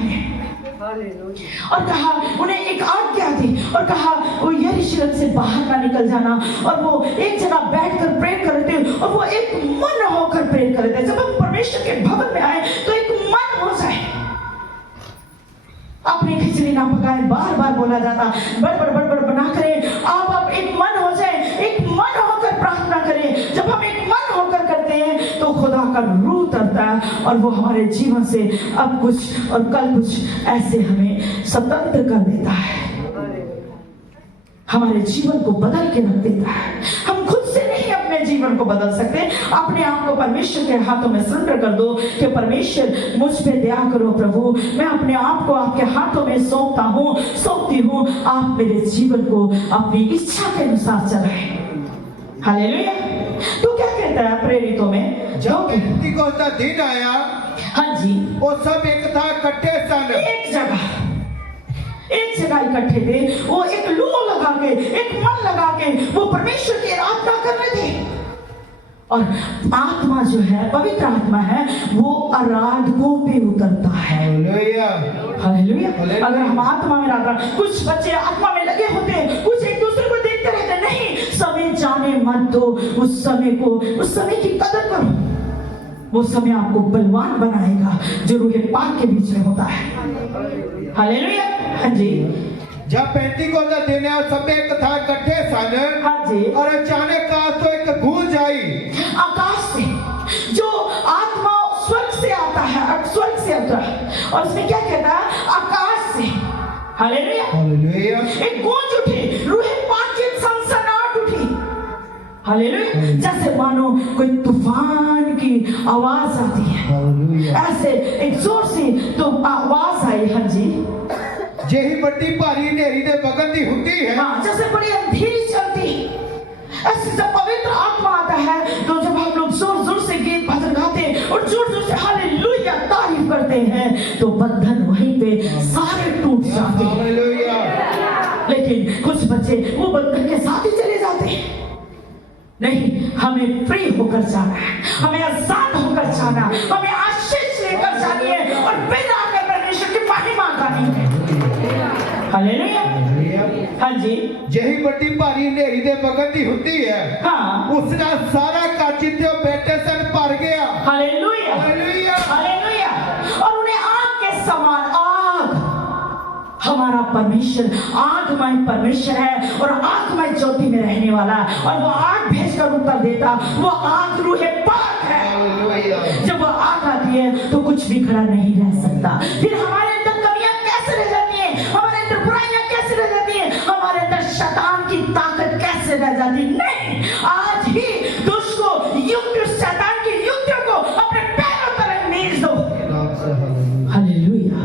और कहा, उन्हें एक आज्ञा दी और कहा वो यरूशलेम से बाहर ना निकल जाना। और वो एक जगह बैठकर प्रेयर कर रहे थे और वो एक मन होकर प्रेयर कर रहे थे। जब हम परमेश्वर के भवन में आए तो एक मन हो जाए। अपनी खिचड़ी ना पकाए, बार बार बोला जाता, बड़ बना करें। आप एक मन हो जाए, एक मन होकर प्रार्थना करें। जब हम एक मन होकर करते हैं तो खुदा का रूह उतरता है और वो हमारे जीवन से अब कुछ और कल कुछ ऐसे हमें स्वतंत्र कर देता है, हमारे जीवन को बदल के रख देता है। हम खुद से नहीं अपने जीवन को बदल सकते। अपने आप को परमेश्वर के हाथों में सरेंडर कर दो कि परमेश्वर मुझ पे दया करो प्रभु, मैं अपने आप को आपके हाथों में सौंपती हूँ। आप मेरे जीवन को अपनी इच्छा के अनुसार चलाएं। हालेलुया। तो क्या कहते कहता है प्रेरितों में, जब पेंतीकोस्त का दिन आया, हाँ जी, वो सब एक था, इकट्ठे सन। एक जगह इकट्ठे थे। वो एक लू लगा के, एक मन लगा के वो परमेश्वर की आराधना कर रहे थे। और आत्मा जो है, पवित्र आत्मा है, वो आराधकों पे उतरता है। Hallelujah, hallelujah. अगर हम आत्मा में रहता, कुछ बच्चे आत्मा में लगे होते हैं, कुछ एक दूसरे को देखते रहते, नहीं, समय जाने मत दो, उस समय की कदर करो। वो समय आपको बलवान बनाएगा जो रूहे पाक के बीच में होता है। हालेलुया। हाँ जी, जब पेंतीकोस्त का दिन है, सब एक था, इकट्ठे सन। हाँ जी। और अचानक तो एक गूंज आई आकाश से, जो आत्मा स्वर्ग से आता है, स्वर्ग से उतरा, और उसमें क्या कहता है, आकाश से। हालेलुया। हालेलुया। एक गूंज उठी, रूहे पाक की सनसनाहट उठी। हालेलुया। जैसे मानो कोई तूफान की आवाज आती है, हालेलुया। ऐसे एक जोर से तो आवाज आई। हाँ जी, जेही बड़ी भारी नेरी दे बगन दी हुंदी है। हाँ, जैसे बड़ी अंधेरी चलती है। ऐसे जब पवित्र आत्मा आता है, तो जब हम लोग जोर जोर से गीत भजन गाते हैं और जोर जोर से हालेलुया तारीफ करते हैं, तो बंधन वहीं पे सारे टूट जाते हैं। हालेलुया। लेकिन कुछ बच्चे वो बंधन के साथ ही चले जाते हैं। नहीं, हमें फ्री होकर जाना है, हमें आजाद होकर जाना, हमें आशीष लेकर जानी है और फिर आकर परमेश्वर की महिमा गानी है। हालेलुया। हाँ जी, जेही बड़ी भारी नेरी दे बगन दी हुंदी है। हाँ, उसका सारा काज जिथे बैठे सन भर गया। Hallelujah, hallelujah. हालेलुया। और उन्हें आग के समान, आग, हमारा परमेश्वर आगमय परमेश्वर है और आगमय ज्योति में रहने वाला, और वो आग भेजकर उत्तर देता। वो आग रूहे पाक है। हालेलुया। जब वो आग आती है तो कुछ भी खड़ा नहीं रह सकता। फिर हमारे अंदर कमियां कैसे रह जाती हैं, हमारे अंदर बुराइयां कैसे रह जाती हैं, हमारे अंदर शैतान की ताकत कैसे रह जाती है। नहीं, आज ही दुष्ट को, युक्त शैतान की युक्तियों को अपने पैरों तले नीच दो। हालेलुया।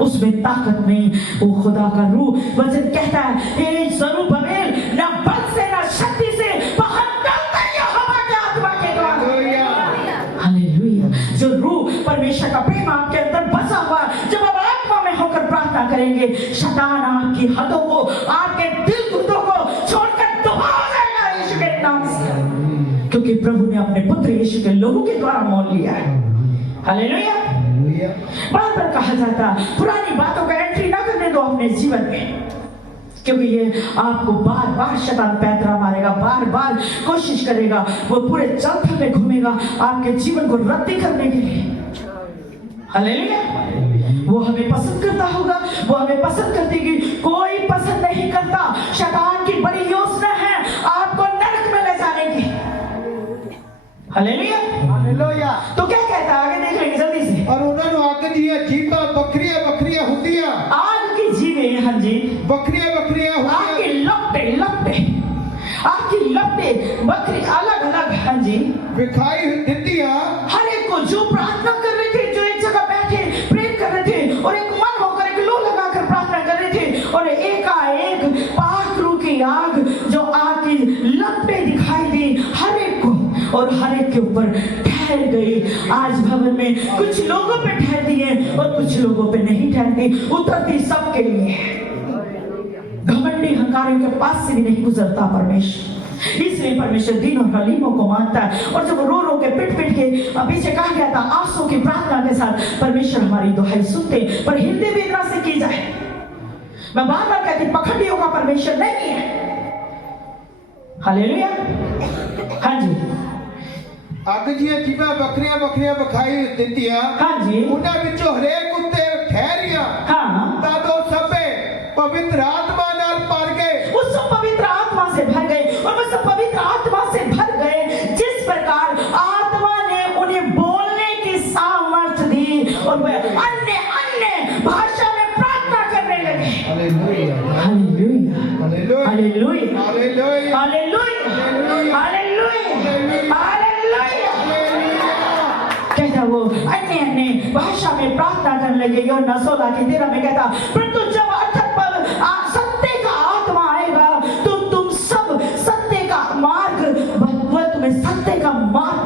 उसमें ताकत नहीं, वो खुदा का रूह। वचन कहता है, हे जरूब्बाबेल, ना बल से ना शक्ति से, पर निकलता है यहोवा के आत्मा के द्वारा। हालेलुया। जो रूह परमेश्वर का प्रेम आपके अंदर बसा हुआ, जब आप आत्मा में होकर प्रार्थना करेंगे, शैतान आपकी हदों को, आपके दिल गुर्दों को छोड़कर दुआ हो जाएगा यीशु के नाम से, क्योंकि प्रभु ने अपने पुत्र यीशु के लोगों के द्वारा मोल लिया है। हालेलुया। बार बार कहा जाता, पुरानी बातों का एंट्री ना करने दो अपने जीवन में, क्योंकि ये आपको बार बार शैतान पैंतरा मारेगा, बार बार कोशिश करेगा, वो पूरे चौथल में घूमेगा आपके जीवन को रद्दी करने के लिए। हालेलुया। वो हमें पसंद करता होगा, वो हमें पसंद करती कि कोई पसंद नहीं करता। शैतान की बड़ी योजना है आपको नरक में ले जाने की। हालेलुया। हालेलुया। तो क्या कहता है, आगे देख लेंगे जल्दी से। और उन्होंने आग दिया जीवा बकरियां बकरियां हुंदियां। आग की जीवें, हाँ जी, बकरियां बकरियां हुंदियां। आग की लपटे बकरी अलग अलग, हाँ जी, विखाई दिंदियां। हर एक को, जो प्रार्थना कर रहे थे, जो एक जगह बैठे प्रेयर कर रहे थे और एक मन होकर एक लो लगाकर प्रार्थना कर रहे थे, और एकाएक पाक रूह की आग, जो आग की लपटें दिखाई दी हर एक को, और हर एक के ऊपर ठहर गई। आज भवन में कुछ लोगों पे ठहरती है और कुछ लोगों पे नहीं ठहरती, उतरती सबके लिए। घमंडी हंकारियों के पास से भी नहीं गुजरता परमेश्वर, इसलिए परमेश्वर दीन और हलीमों को मानता है। और जब रो रो के पिट पिट के पीछे कहा गया था, आंसू की प्रार्थना के साथ परमेश्वर हमारी दुहाई सुनते, पर हृदय वेदना से की जाए। मैं बार बार कहती, पखंडियों का परमेश्वर नहीं है। हालेलुया। हाँ जी, अग जियां जीवा बकरियां बकरियां विखाई दिंदियां। हाँ जी, उन्हां विचों हरेक उत्ते ठहरियां। हाँ, तादो सबे पवित्र आत्मा नाल भर गए। उस सब पवित्र आत्मा से भर गए, और वो सब पवित्र आत्मा से भर गए जिस प्रकार आत्मा ने उन्हें बोलने की सामर्थ्य दी, और वे अन्य अन्य भाषा में प्रार्थना करने लगे। Hallelujah. Hallelujah. Hallelujah. Hallelujah. Hallelujah. Hallelujah. Hallelujah. Hallelujah. कहता वो अन्य अन्य भाषा में प्रार्थना करने लगे। यूहन्ना 16:13 में कहता, परंतु जब अर्थात सत्य का आत्मा आएगा तो तुम सब सत्य का मार्ग, वह तुम्हें सत्य का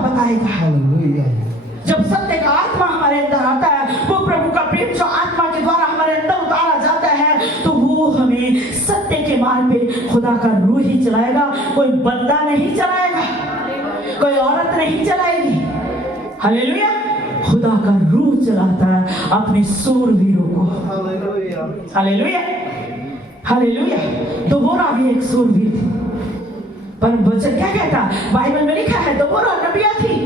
बताएगा। हालेलुया। जब सत्य का आत्मा हमारे अंदर आता है, वो प्रभु का प्रेम जो आत्मा के द्वारा हमारे अंदर उतारा जाता है, तो वो हमें सत्य के मार्ग पे खुदा का रूह ही चलाएगा। कोई बंदा नहीं चलाएगा, कोई औरत नहीं चलाएगी। हालेलुया। खुदा का रूह चलाता है अपने सूरवीरों को। Hallelujah, hallelujah. दोबोरा भी एक सूरवीर थी, पर वचन क्या कहता, बाइबल में लिखा है दोबोरा नबिया थी,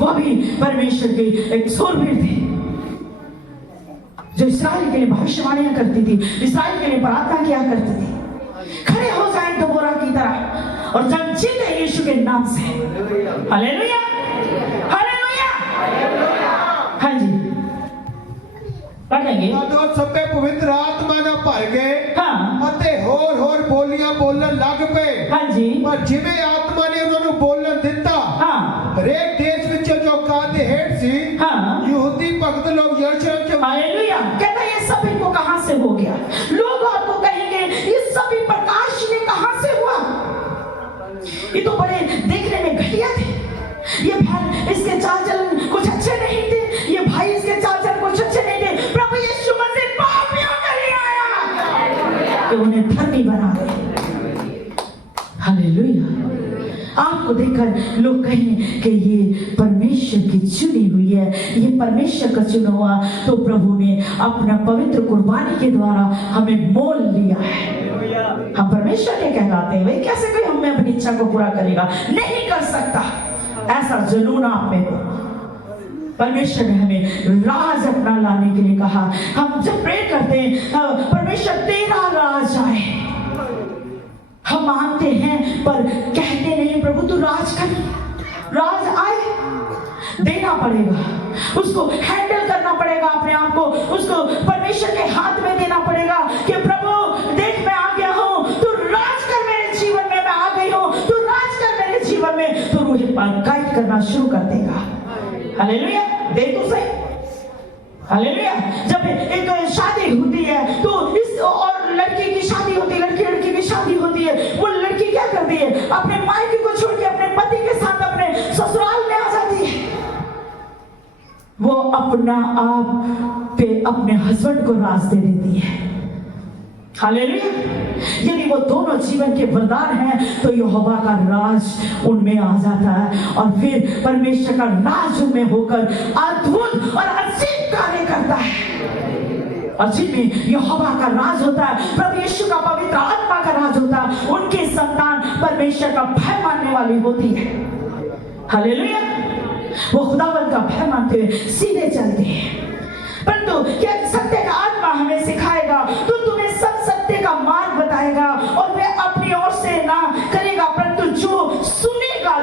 वो भी परमेश्वर की एक सूरवीर थी, जो इस्राएल के लिए भविष्यवाणियां करती थी, इस्राएल के लिए प्रार्थना किया करती थी। खड़े हो जाए दोबोरा की तरह और जंग जीते यीशु के नाम से। Hallelujah, hallelujah. हाँ जी, पढ़ लेंगे। जो सबे पवित्र आत्मा ना भर गए, हाँ, ਅਤੇ ਹੋਰ ਬੋਲੀਆਂ ਬੋਲਣ ਲੱਗ ਪਏ। हाँ जी, ਪਰ ਜਿਵੇਂ ਆਤਮਾ ਨੇ ਉਹਨਾਂ ਨੂੰ ਬੋਲਣ ਦਿੱਤਾ, हाँ, ਹਰੇਕ ਦੇਸ਼ ਵਿੱਚ ਜੋ ਕਾਦੇ ਹੇਠ ਸੀ, हाँ, ਯਹੂਦੀ ਭਗਤ लोग यरूशलेम के हालेलुया। कहता है ये सब इनको कहां से हो गया? लोग आपको कहेंगे ये सभी प्रकाश ने कहां से हुआ? ये तो बड़े देखने में घटिया थे, ये भाई इसके चाल चलन कुछ अच्छे नहीं थे, ये भाई इसके चाल चलन कुछ अच्छे नहीं थे। प्रभु यीशु मसीह पापियों के लिए आया कि उन्हें धर्मी बना दे। हालेलुया। आपको देखकर लोग कहें कि ये परमेश्वर की चुनी हुई है, ये परमेश्वर का चुना हुआ, तो प्रभु ने अपना पवित्र कुर्बानी के द्वारा हमें मोल लिया है। हम परमेश्वर के कहलाते हैं। भाई कैसे कोई हमें अपनी इच्छा को पूरा करेगा? नहीं कर सकता। ऐसा जुनून आप में हो। परमेश्वर ने हमें राज अपना लाने के लिए कहा। हम जब प्रे करते हैं परमेश्वर तेरा राज आए, हम मानते हैं पर कहते नहीं प्रभु तू राज कर, राज आए। देना पड़ेगा, उसको हैंडल करना पड़ेगा अपने आप को, उसको परमेश्वर के हाथ में देना पड़ेगा कि प्रभु देख मैं आ गया हूं, तू राज कर मेरे जीवन में, मैं आ गई हूं, तू राज कर मेरे जीवन में। तो रूह गाइड करना शुरू कर देगा। हालेलुया। दे तो सही। हालेलुया। जब एक शादी होती है तो इस और लड़की की शादी होती है, लड़की की शादी होती है, वो लड़की क्या करती है? अपने मायके को छोड़ के अपने पति के साथ अपने ससुराल में आ जाती है। वो अपना आप पे अपने हस्बैंड को राज दे देती है। हालेलुया। यदि वो दोनों जीवन के वरदान हैं तो यहोवा का राज उनमें आ जाता है और फिर परमेश्वर का राज उनमें होकर अद्भुत और अजीब कार्य करता है। और जिनमें यहोवा का राज होता है, प्रभु यीशु का पवित्र आत्मा का राज होता है, उनकी संतान परमेश्वर का भय मानने वाली होती है। हालेलुया। वो खुदावंद का भय मानते हुए सीधे चलते हैं। परंतु क्या सत्य का आत्मा हमें सिखाएगा तो तुम्हें सब सत्य का मार्ग बताएगा और वह अपनी ओर से ना करेगा, परंतु जो सुनेगा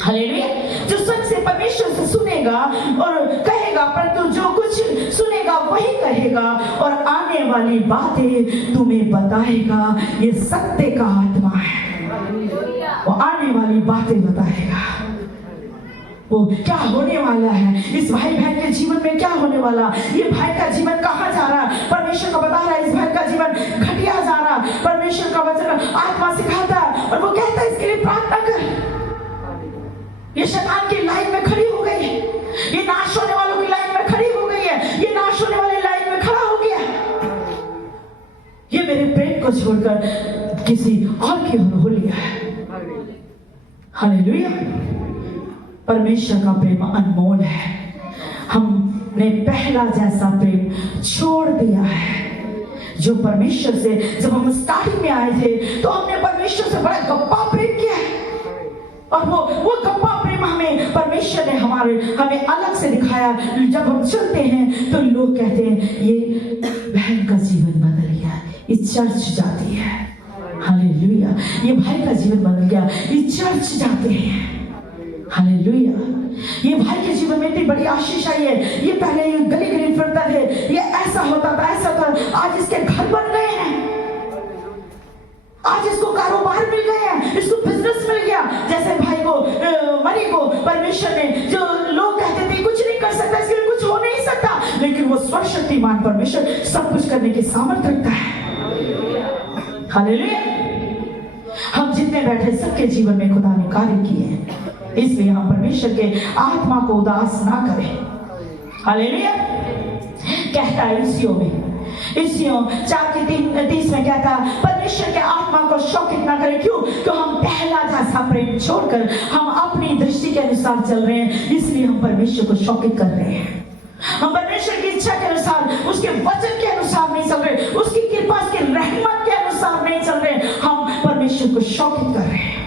हालेलुया, जो सच से परमेश्वर से सुनेगा और कहेगा, परंतु जो कुछ सुनेगा वही कहेगा और आने वाली बातें तुम्हें बताएगा। ये सत्य का आत्मा है, वो आने वाली बातें बताएगा। वो क्या होने वाला है, इस भाई बहन के जीवन में क्या होने वाला, ये भाई का जीवन कहाँ जा रहा है, परमेश्वर को बता रहा है इस भाई का जीवन घटिया जा रहा। परमेश्वर का वचन आत्मा सिखाता है और वो कहता है इसके लिए प्रार्थना कर। ये शैतान की लाइन में खड़ी हो गई है, ये नाश होने वालों की लाइन में खड़ी हो गई है, ये नाश होने वाली लाइन में खड़ा हो गया, ये मेरे प्रेम को छोड़कर किसी और की ओर हो लिया है। हालेलुया। परमेश्वर का प्रेम अनमोल है। हमने पहला जैसा प्रेम छोड़ दिया है जो परमेश्वर से, जब हम स्टार्टिंग में आए थे तो हमने परमेश्वर से बड़ा गप्पा प्रेम किया है और वो गप्पा प्रेम हमें परमेश्वर ने हमें अलग से दिखाया। जब हम चलते हैं तो लोग कहते हैं ये बहन का जीवन बदल गया, ये चर्च जाती है। हालेलुया। ये भाई का जीवन बदल गया, ये चर्च जाते हैं। हालेलुया। ये भाई के जीवन में इतनी बड़ी आशीष आई है, ये पहले ये गली गली फिरता थे, ये ऐसा होता था ऐसा था, आज इसके घर बन गए हैं, आज इसको कारोबार मिल गए हैं, इसको बिजनेस मिल गया। जैसे भाई को मरी को परमेश्वर ने, जो लोग कहते थे कुछ नहीं कर सकता, इसके लिए कुछ हो नहीं सकता, लेकिन वो सर्वशक्तिमान परमेश्वर सब कुछ करने की सामर्थ्य रखता है। हालेलुया। हम जितने बैठे सबके जीवन में खुदा ने कार्य किए हैं, इसलिए हम परमेश्वर के आत्मा को उदास ना करें। हालेलुया। कहता है इसियों 4:30 में कहता है परमेश्वर के आत्मा को शौकित ना करें। क्यों? तो हम पहला जैसा प्रेम छोड़कर हम अपनी दृष्टि के अनुसार चल रहे हैं, इसलिए हम परमेश्वर को शौकित कर रहे हैं। हम परमेश्वर की इच्छा के अनुसार, उसके वचन के अनुसार नहीं चल रहे, उसकी कृपा, उसकी रहमत के अनुसार नहीं चल रहे, हम परमेश्वर को शौकित कर रहे हैं।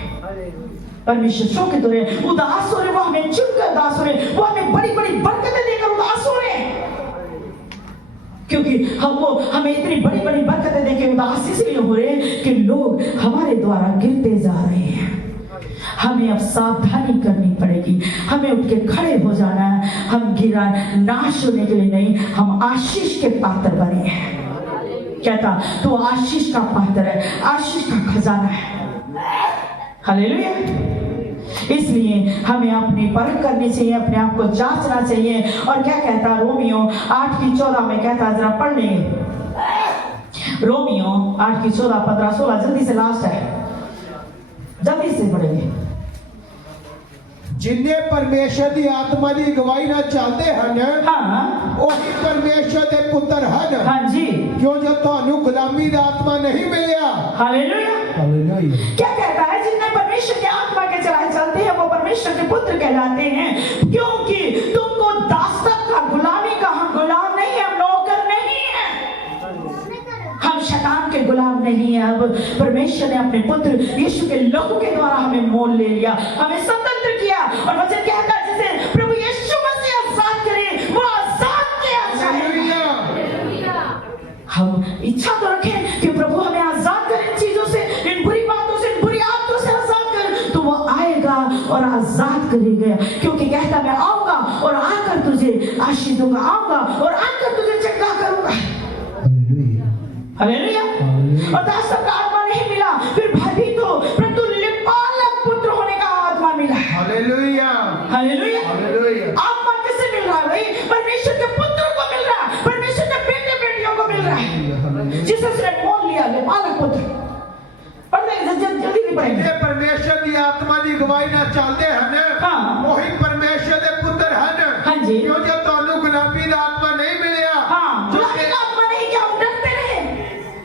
परमेश्वर शौकित हो रहे हैं, उदास हो रहे, वो हमें चुनकर उदास हो रहे, वो हमें बड़ी बड़ी बरकतें देकर उदास हो रहे हैं, क्योंकि हमें इतनी बड़ी बड़ी बरकतें देकर उदास इसलिए हो रहे हैं कि लोग हमारे द्वारा गिरते जा रहे हैं। हमें अब सावधानी करनी पड़ेगी, हमें उठ के खड़े हो जाना है। हम गिरा नाश होने के लिए नहीं, हम आशीष के पात्र बने हैं। कहता तो आशीष का पात्र है, आशीष का खजाना है। हालेलुया। इसलिए हमें अपनी परख करनी चाहिए, अपने आप को जांचना चाहिए। और क्या कहता रोमियो 8:14 में कहता, जरा पढ़ लेंगे रोमियो 8:14, 15, 16, जल्दी से लास्ट है, जल्दी से पढ़ेंगे। जिन्हें परमेश्वर की आत्मा की गवाही ना चाहते हैं, हाँ, वही परमेश्वर के पुत्र हैं। हाँ जी। क्यों? जो थानू गुलामी का आत्मा नहीं मिलिया। हालेलुया। हालेलुया। क्या कहता है? जिन्हें परमेश्वर के आत्मा के चलाए चलते हैं वो परमेश्वर के पुत्र कहलाते हैं, क्योंकि तुमको दासत्व का, गुलामी का, हम गुलाम नहीं है, हम नौकर नहीं है, हम शैतान के गुलाम नहीं है। अब परमेश्वर ने अपने पुत्र यीशु के लहू के द्वारा हमें मोल ले लिया, हमें स्वतंत्र किया। और वचन कहता है जिसे प्रभु यीशु मसीह आजाद करे वो आजाद किया जाएगा। हम इच्छा तो रखें कि प्रभु हमें आजाद करे इन चीजों से, इन बुरी बातों से, इन बुरी आदतों से आजाद कर, तो वो आएगा और आजाद करेगा। क्योंकि कहता मैं आऊंगा और आकर तुझे आशीष दूंगा, आऊंगा और आकर तुझे चंगा करूंगा। हालेलुया। और दासत्व का आत्मा नहीं मिला, फिर भयभीत हो, परंतु पालक पुत्र होने का आत्मा मिला। हालेलुया। हालेलुया। हालेलुया। आत्मा किससे मिल रहा है भाई? परमेश्वर के पुत्र को मिल रहा है, परमेश्वर के बेटे बेटियों को मिल रहा है, जिसने मोल लिया ले पालक पुत्र। पढ़ने जल्दी नहीं पढ़ेंगे। परमेश्वर की आत्मा की गवाही ना चाहते हैं, हाँ, वही परमेश्वर के पुत्र हैं। हाँ जी। क्यों? जो थानू गुलामी का आत्मा नहीं मिलिया। हाँ, गुलामी का आत्मा नहीं, क्या हम डरते रहे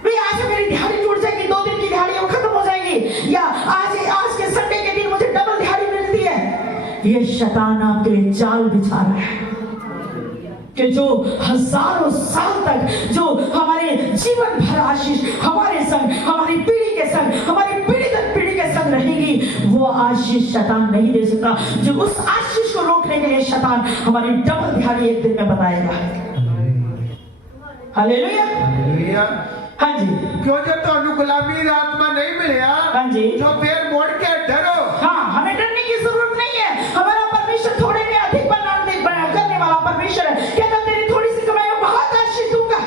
भाई आज मेरी दिहाड़ी टूट जाएगी, 2 दिन की दिहाड़ी अब खत्म हो जाएगी, या आज के संडे के दिन मुझे डबल दिहाड़ी मिलती है। ये शैतान आपके लिए जाल बिछा रहा है कि जो हजारों साल तक जो हमारे जीवन भर आशीष हमारे संग, हमारी पीढ़ी के संग, हमारी पीढ़ी तक पीढ़ी के संग रहेगी, वो आशीष शैतान नहीं दे सकता। जो उस आशीष को रोकने के लिए शैतान हमारी डबल दिहाड़ी एक दिन में बताएगा। हालेलुया। हालेलुया। हाँ जी। क्यों? जो थानू गुलामी का आत्मा नहीं मिलिया, हाँ जी। जो फिर मुड़ के डरो। हाँ, हमें डरने की जरूरत नहीं है। हमारा परमेश्वर थोड़े में अधिक करने वाला परमेश्वर है। कहता तेरी थोड़ी सी कमाई में बहुत आशीष दूंगा।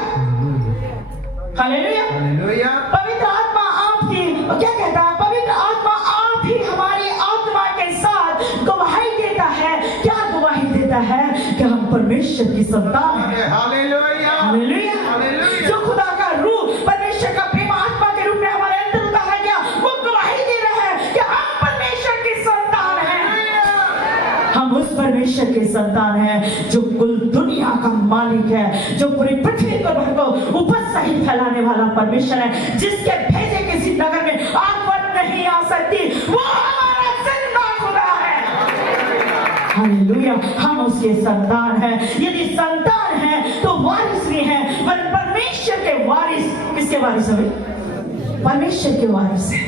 हालेलुया। हालेलुया। पवित्र आत्मा आपकी, क्या कहता है? पवित्र आत्मा आप ही हमारी आत्मा के साथ गवाही देता है। क्या गवाही देता है? कि हम परमेश्वर की संतान हैं। हालेलुया। हालेलुया। हालेलुया। जो खुदा का रूप, परमेश्वर का प्रेम आत्मा के रूप में हमारे अंदर उतारा गया, वो गवाही दे रहा है कि हम परमेश्वर की संतान हैं। हम उस परमेश्वर के संतान हैं जो कुल दुनिया का मालिक है, जो पूरी पृथ्वी को भर को उपज सहित फैलाने वाला परमेश्वर है, जिसके भेजे किसी नगर में आफत नहीं आ सकती। वो हमारा जिंदा खुदा है। हालेलुया। हम उसके संतान हैं। यदि संतान हैं तो वारिस भी हैं, पर परमेश्वर के वारिस। किसके वारिस है? परमेश्वर के वारिस है,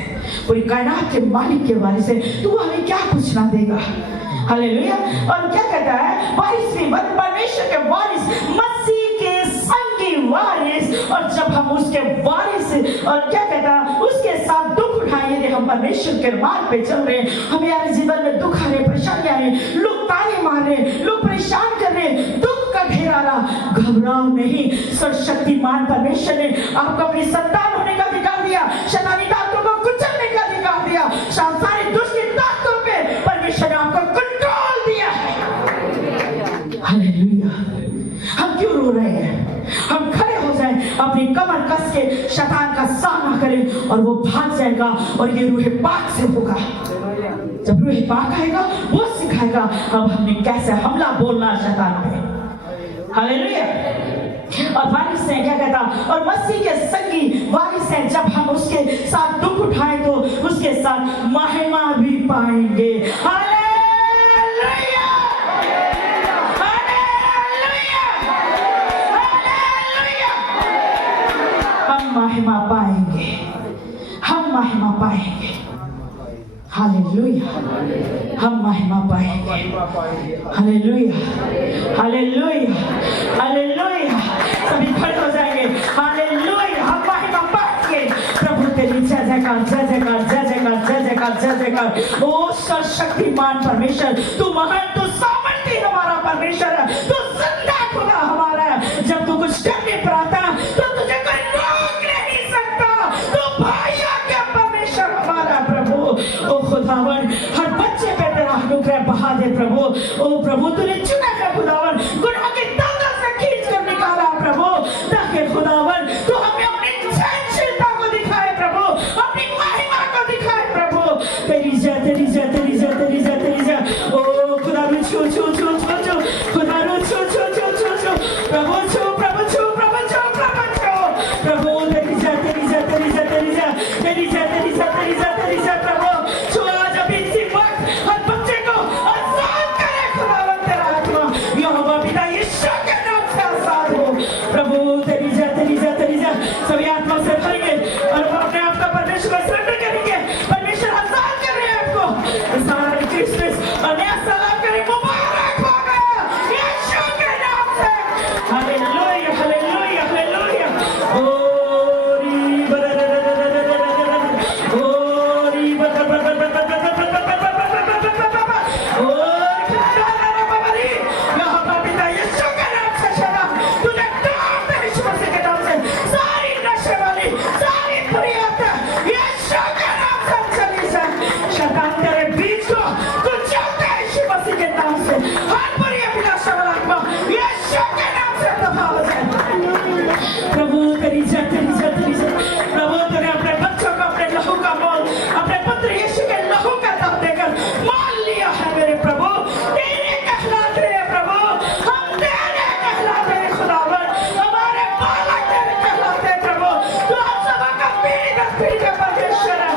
पूरी कायनात के मालिक के वारिस है। तू हमें क्या पूछना देगा? हालेलुया। और क्या कहता है? वारिस भी, परमेश्वर के वारिस, मसीह के संगी वारिस। और जब हम उसके वारिस, और क्या कहता है? उसके साथ दुख उठाएंगे। यदि हम परमेश्वर के मार्ग पे चल रहे हैं, हमारे जीवन में दुख आ रहे, परेशानी आ रही, लोग ताने मार रहे, लोग परेशान कर रहे, दुख का ढेर आ रहा, घबराओ नहीं। सर्वशक्तिमान परमेश्वर ने आपको अपनी संतान होने का अधिकार दिया, शैतानी ताकतों को कुचलने का अधिकार दिया, सारी दुष्ट ताकतों पे परमेश्वर ने आपको कंट्रोल दिया है। हालेलुया। हम क्यों रो रहे हैं? हम खड़े हो जाएं, अपनी कमर कस के शैतान का सामना करे और वो भाग जाएगा। और ये रूह पाक से होगा। जब रूह पाक आएगा वो सिखाएगा अब हमने कैसे हमला बोलना शैतान पे। हालेलुया। और वारिस है क्या कहता, और मसीह के संगी वारिस है, जब हम उसके साथ दुख उठाए तो उसके साथ महिमा भी पाएंगे। Hallelujah, hallelujah, hallelujah. हम महिमा पाएंगे, हम महिमा पाएंगे। हालेलुया, हम महिमा पाएंगे। Hallelujah, hallelujah, hallelujah. सभी खड़े हो जाएंगे। हालेलुया, हम महिमा पाएंगे। प्रभु तेरी जय जयकार, जय जयकार, जय जयकार, जय जयकार, जय जयकार। ओ सर्वशक्तिमान परमेश्वर, तू महान, तू सामर्थी हमारा परमेश्वर है, तू जिंदा खुदा हमारा है। जब तू कुछ करने पर आता तो तुझे कोई रोक नहीं सकता। तू भाई आज्ञा परमेश्वर हमारा प्रभु। ओ खुदावन, हर बच्चे पे तेरा अनुग्रह बहा दे प्रभु। ओ प्रभु, तूने चुना है खुदावन, गुनाह की ताकत से खींच कर निकाला प्रभु, ताकि खुदावन तू हमें अपनी सहनशीलता को दिखाए प्रभु, अपनी महिमा को दिखाए प्रभु। तेरी जय, तेरी जय, तेरी जय, तेरी जय, तेरी जय। ओ खुदा में छू छू छू छू छू, खुदा रू छू छू छू छू छू, प्रभु छू, प्रभु छू, प्रभु छू, प्रभु छू, प्रभु तेरी जय, तेरी जय, तेरी जय, तेरी जय, तेरी जय, तेरी जय, तेरी जय, तेरी जय प्रभु। छू आज अभी इसी वक्त हर बच्चे को आजाद करे खुदावन, तेरा आत्मा यहोवा पिता यीशु के नाम से आजाद हो प्रभु। तेरी जय, तेरी जय, तेरी जय। सभी आत्मा से भरेंगे और वो अपने आप को परमेश्वर को सरेंडर करेंगे। परमेश्वर आजाद कर रहे हैं आपको। सारा क्रिसमस और नया साल आपके लिए मुबारक हो गया यीशु के नाम से। Hallelujah, hallelujah, hallelujah. ओरी ओरी प्रभु तेरी जय, तेरी जय, तेरी जय। प्रभु तूने अपने बच्चों को अपने लहू का मोल, अपने पुत्र यीशु के लहू का दाम देकर मान लिया है मेरे प्रभु। तेरे कहलाते हैं प्रभु, हम तेरे कहलाते हैं खुदावन, हमारे बालक तेरे कहलाते हैं प्रभु। तू हम सबका पीढ़ी दर पीढ़ी का परमेश्वर है।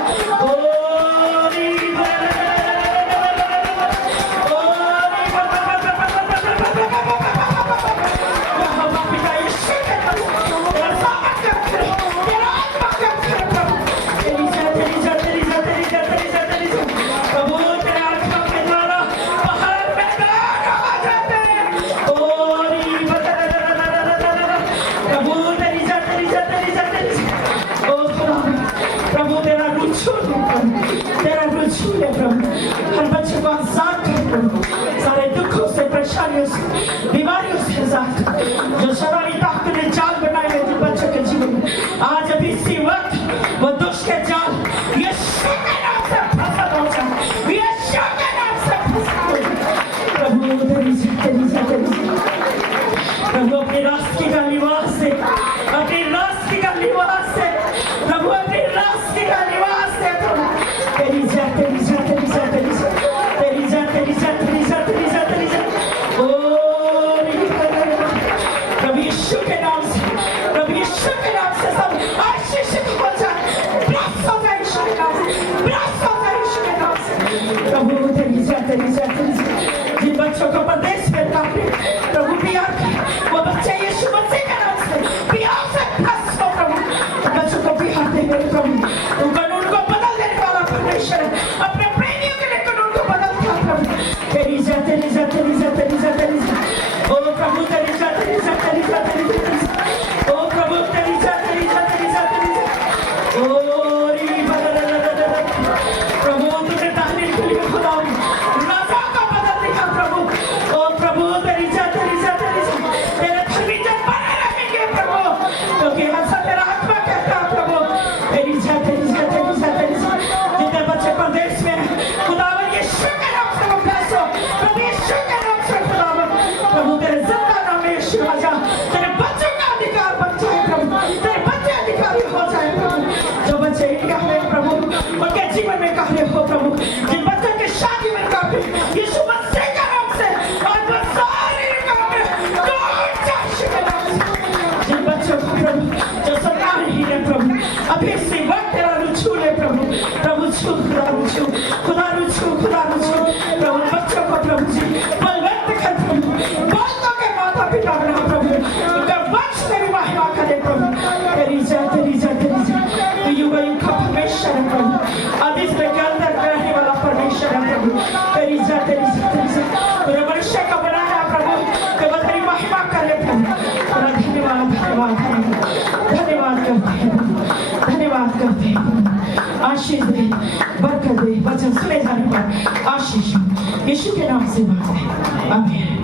हर बच्चे को आजाद कर, सारे दुखों से, परेशानियों से, बीमारियों से आजाद कर। जो शराबी ताकत ने जाल बनाए हैं जो बच्चों के जीवन में, आज अभी इसी वक्त वो दुष्ट के जाल यीशु के नाम से फंसा हो जाए, यीशु के नाम से फंसा हो जाए। प्रभु तेरी जय, तेरी जय, तेरी जय। प्रभु अपनी रास्ते का निवास है, अपनी रास्ते का निवास है प्रभु, अपनी रास्ते का निवास है। तेरी जय, तेरी जय, तेरी जय, तेरी जय, तेरी जय, तेरी जय, तेरी जय। प्रभु छू, खुदा छू, खुदा छू, खुदा छू, प्रभु बच्चों को प्रभु जी बलवंत कर प्रभु, बच्चों के माता पिता बना प्रभु, उनका वंश तेरी महिमा करे प्रभु, तेरी जय, तेरी जय, तेरी जय, तू युग युग का परमेश्वर है प्रभु, अदिति के अंदर रहने वाला परमेश्वर है प्रभु, तेरी जय, तेरी जय, तेरी जय, पूरे मनुष्य का बनाया प्रभु, केवल तेरी महिमा करे प्रभु, तेरा धन्यवाद, धन्यवाद, धन्यवाद करते हैं, धन्यवाद करते हैं, आशीष दे, बरकत दे, वचन सुने जाने पर आशीष यीशु के नाम से मांगते हैं, आमीन।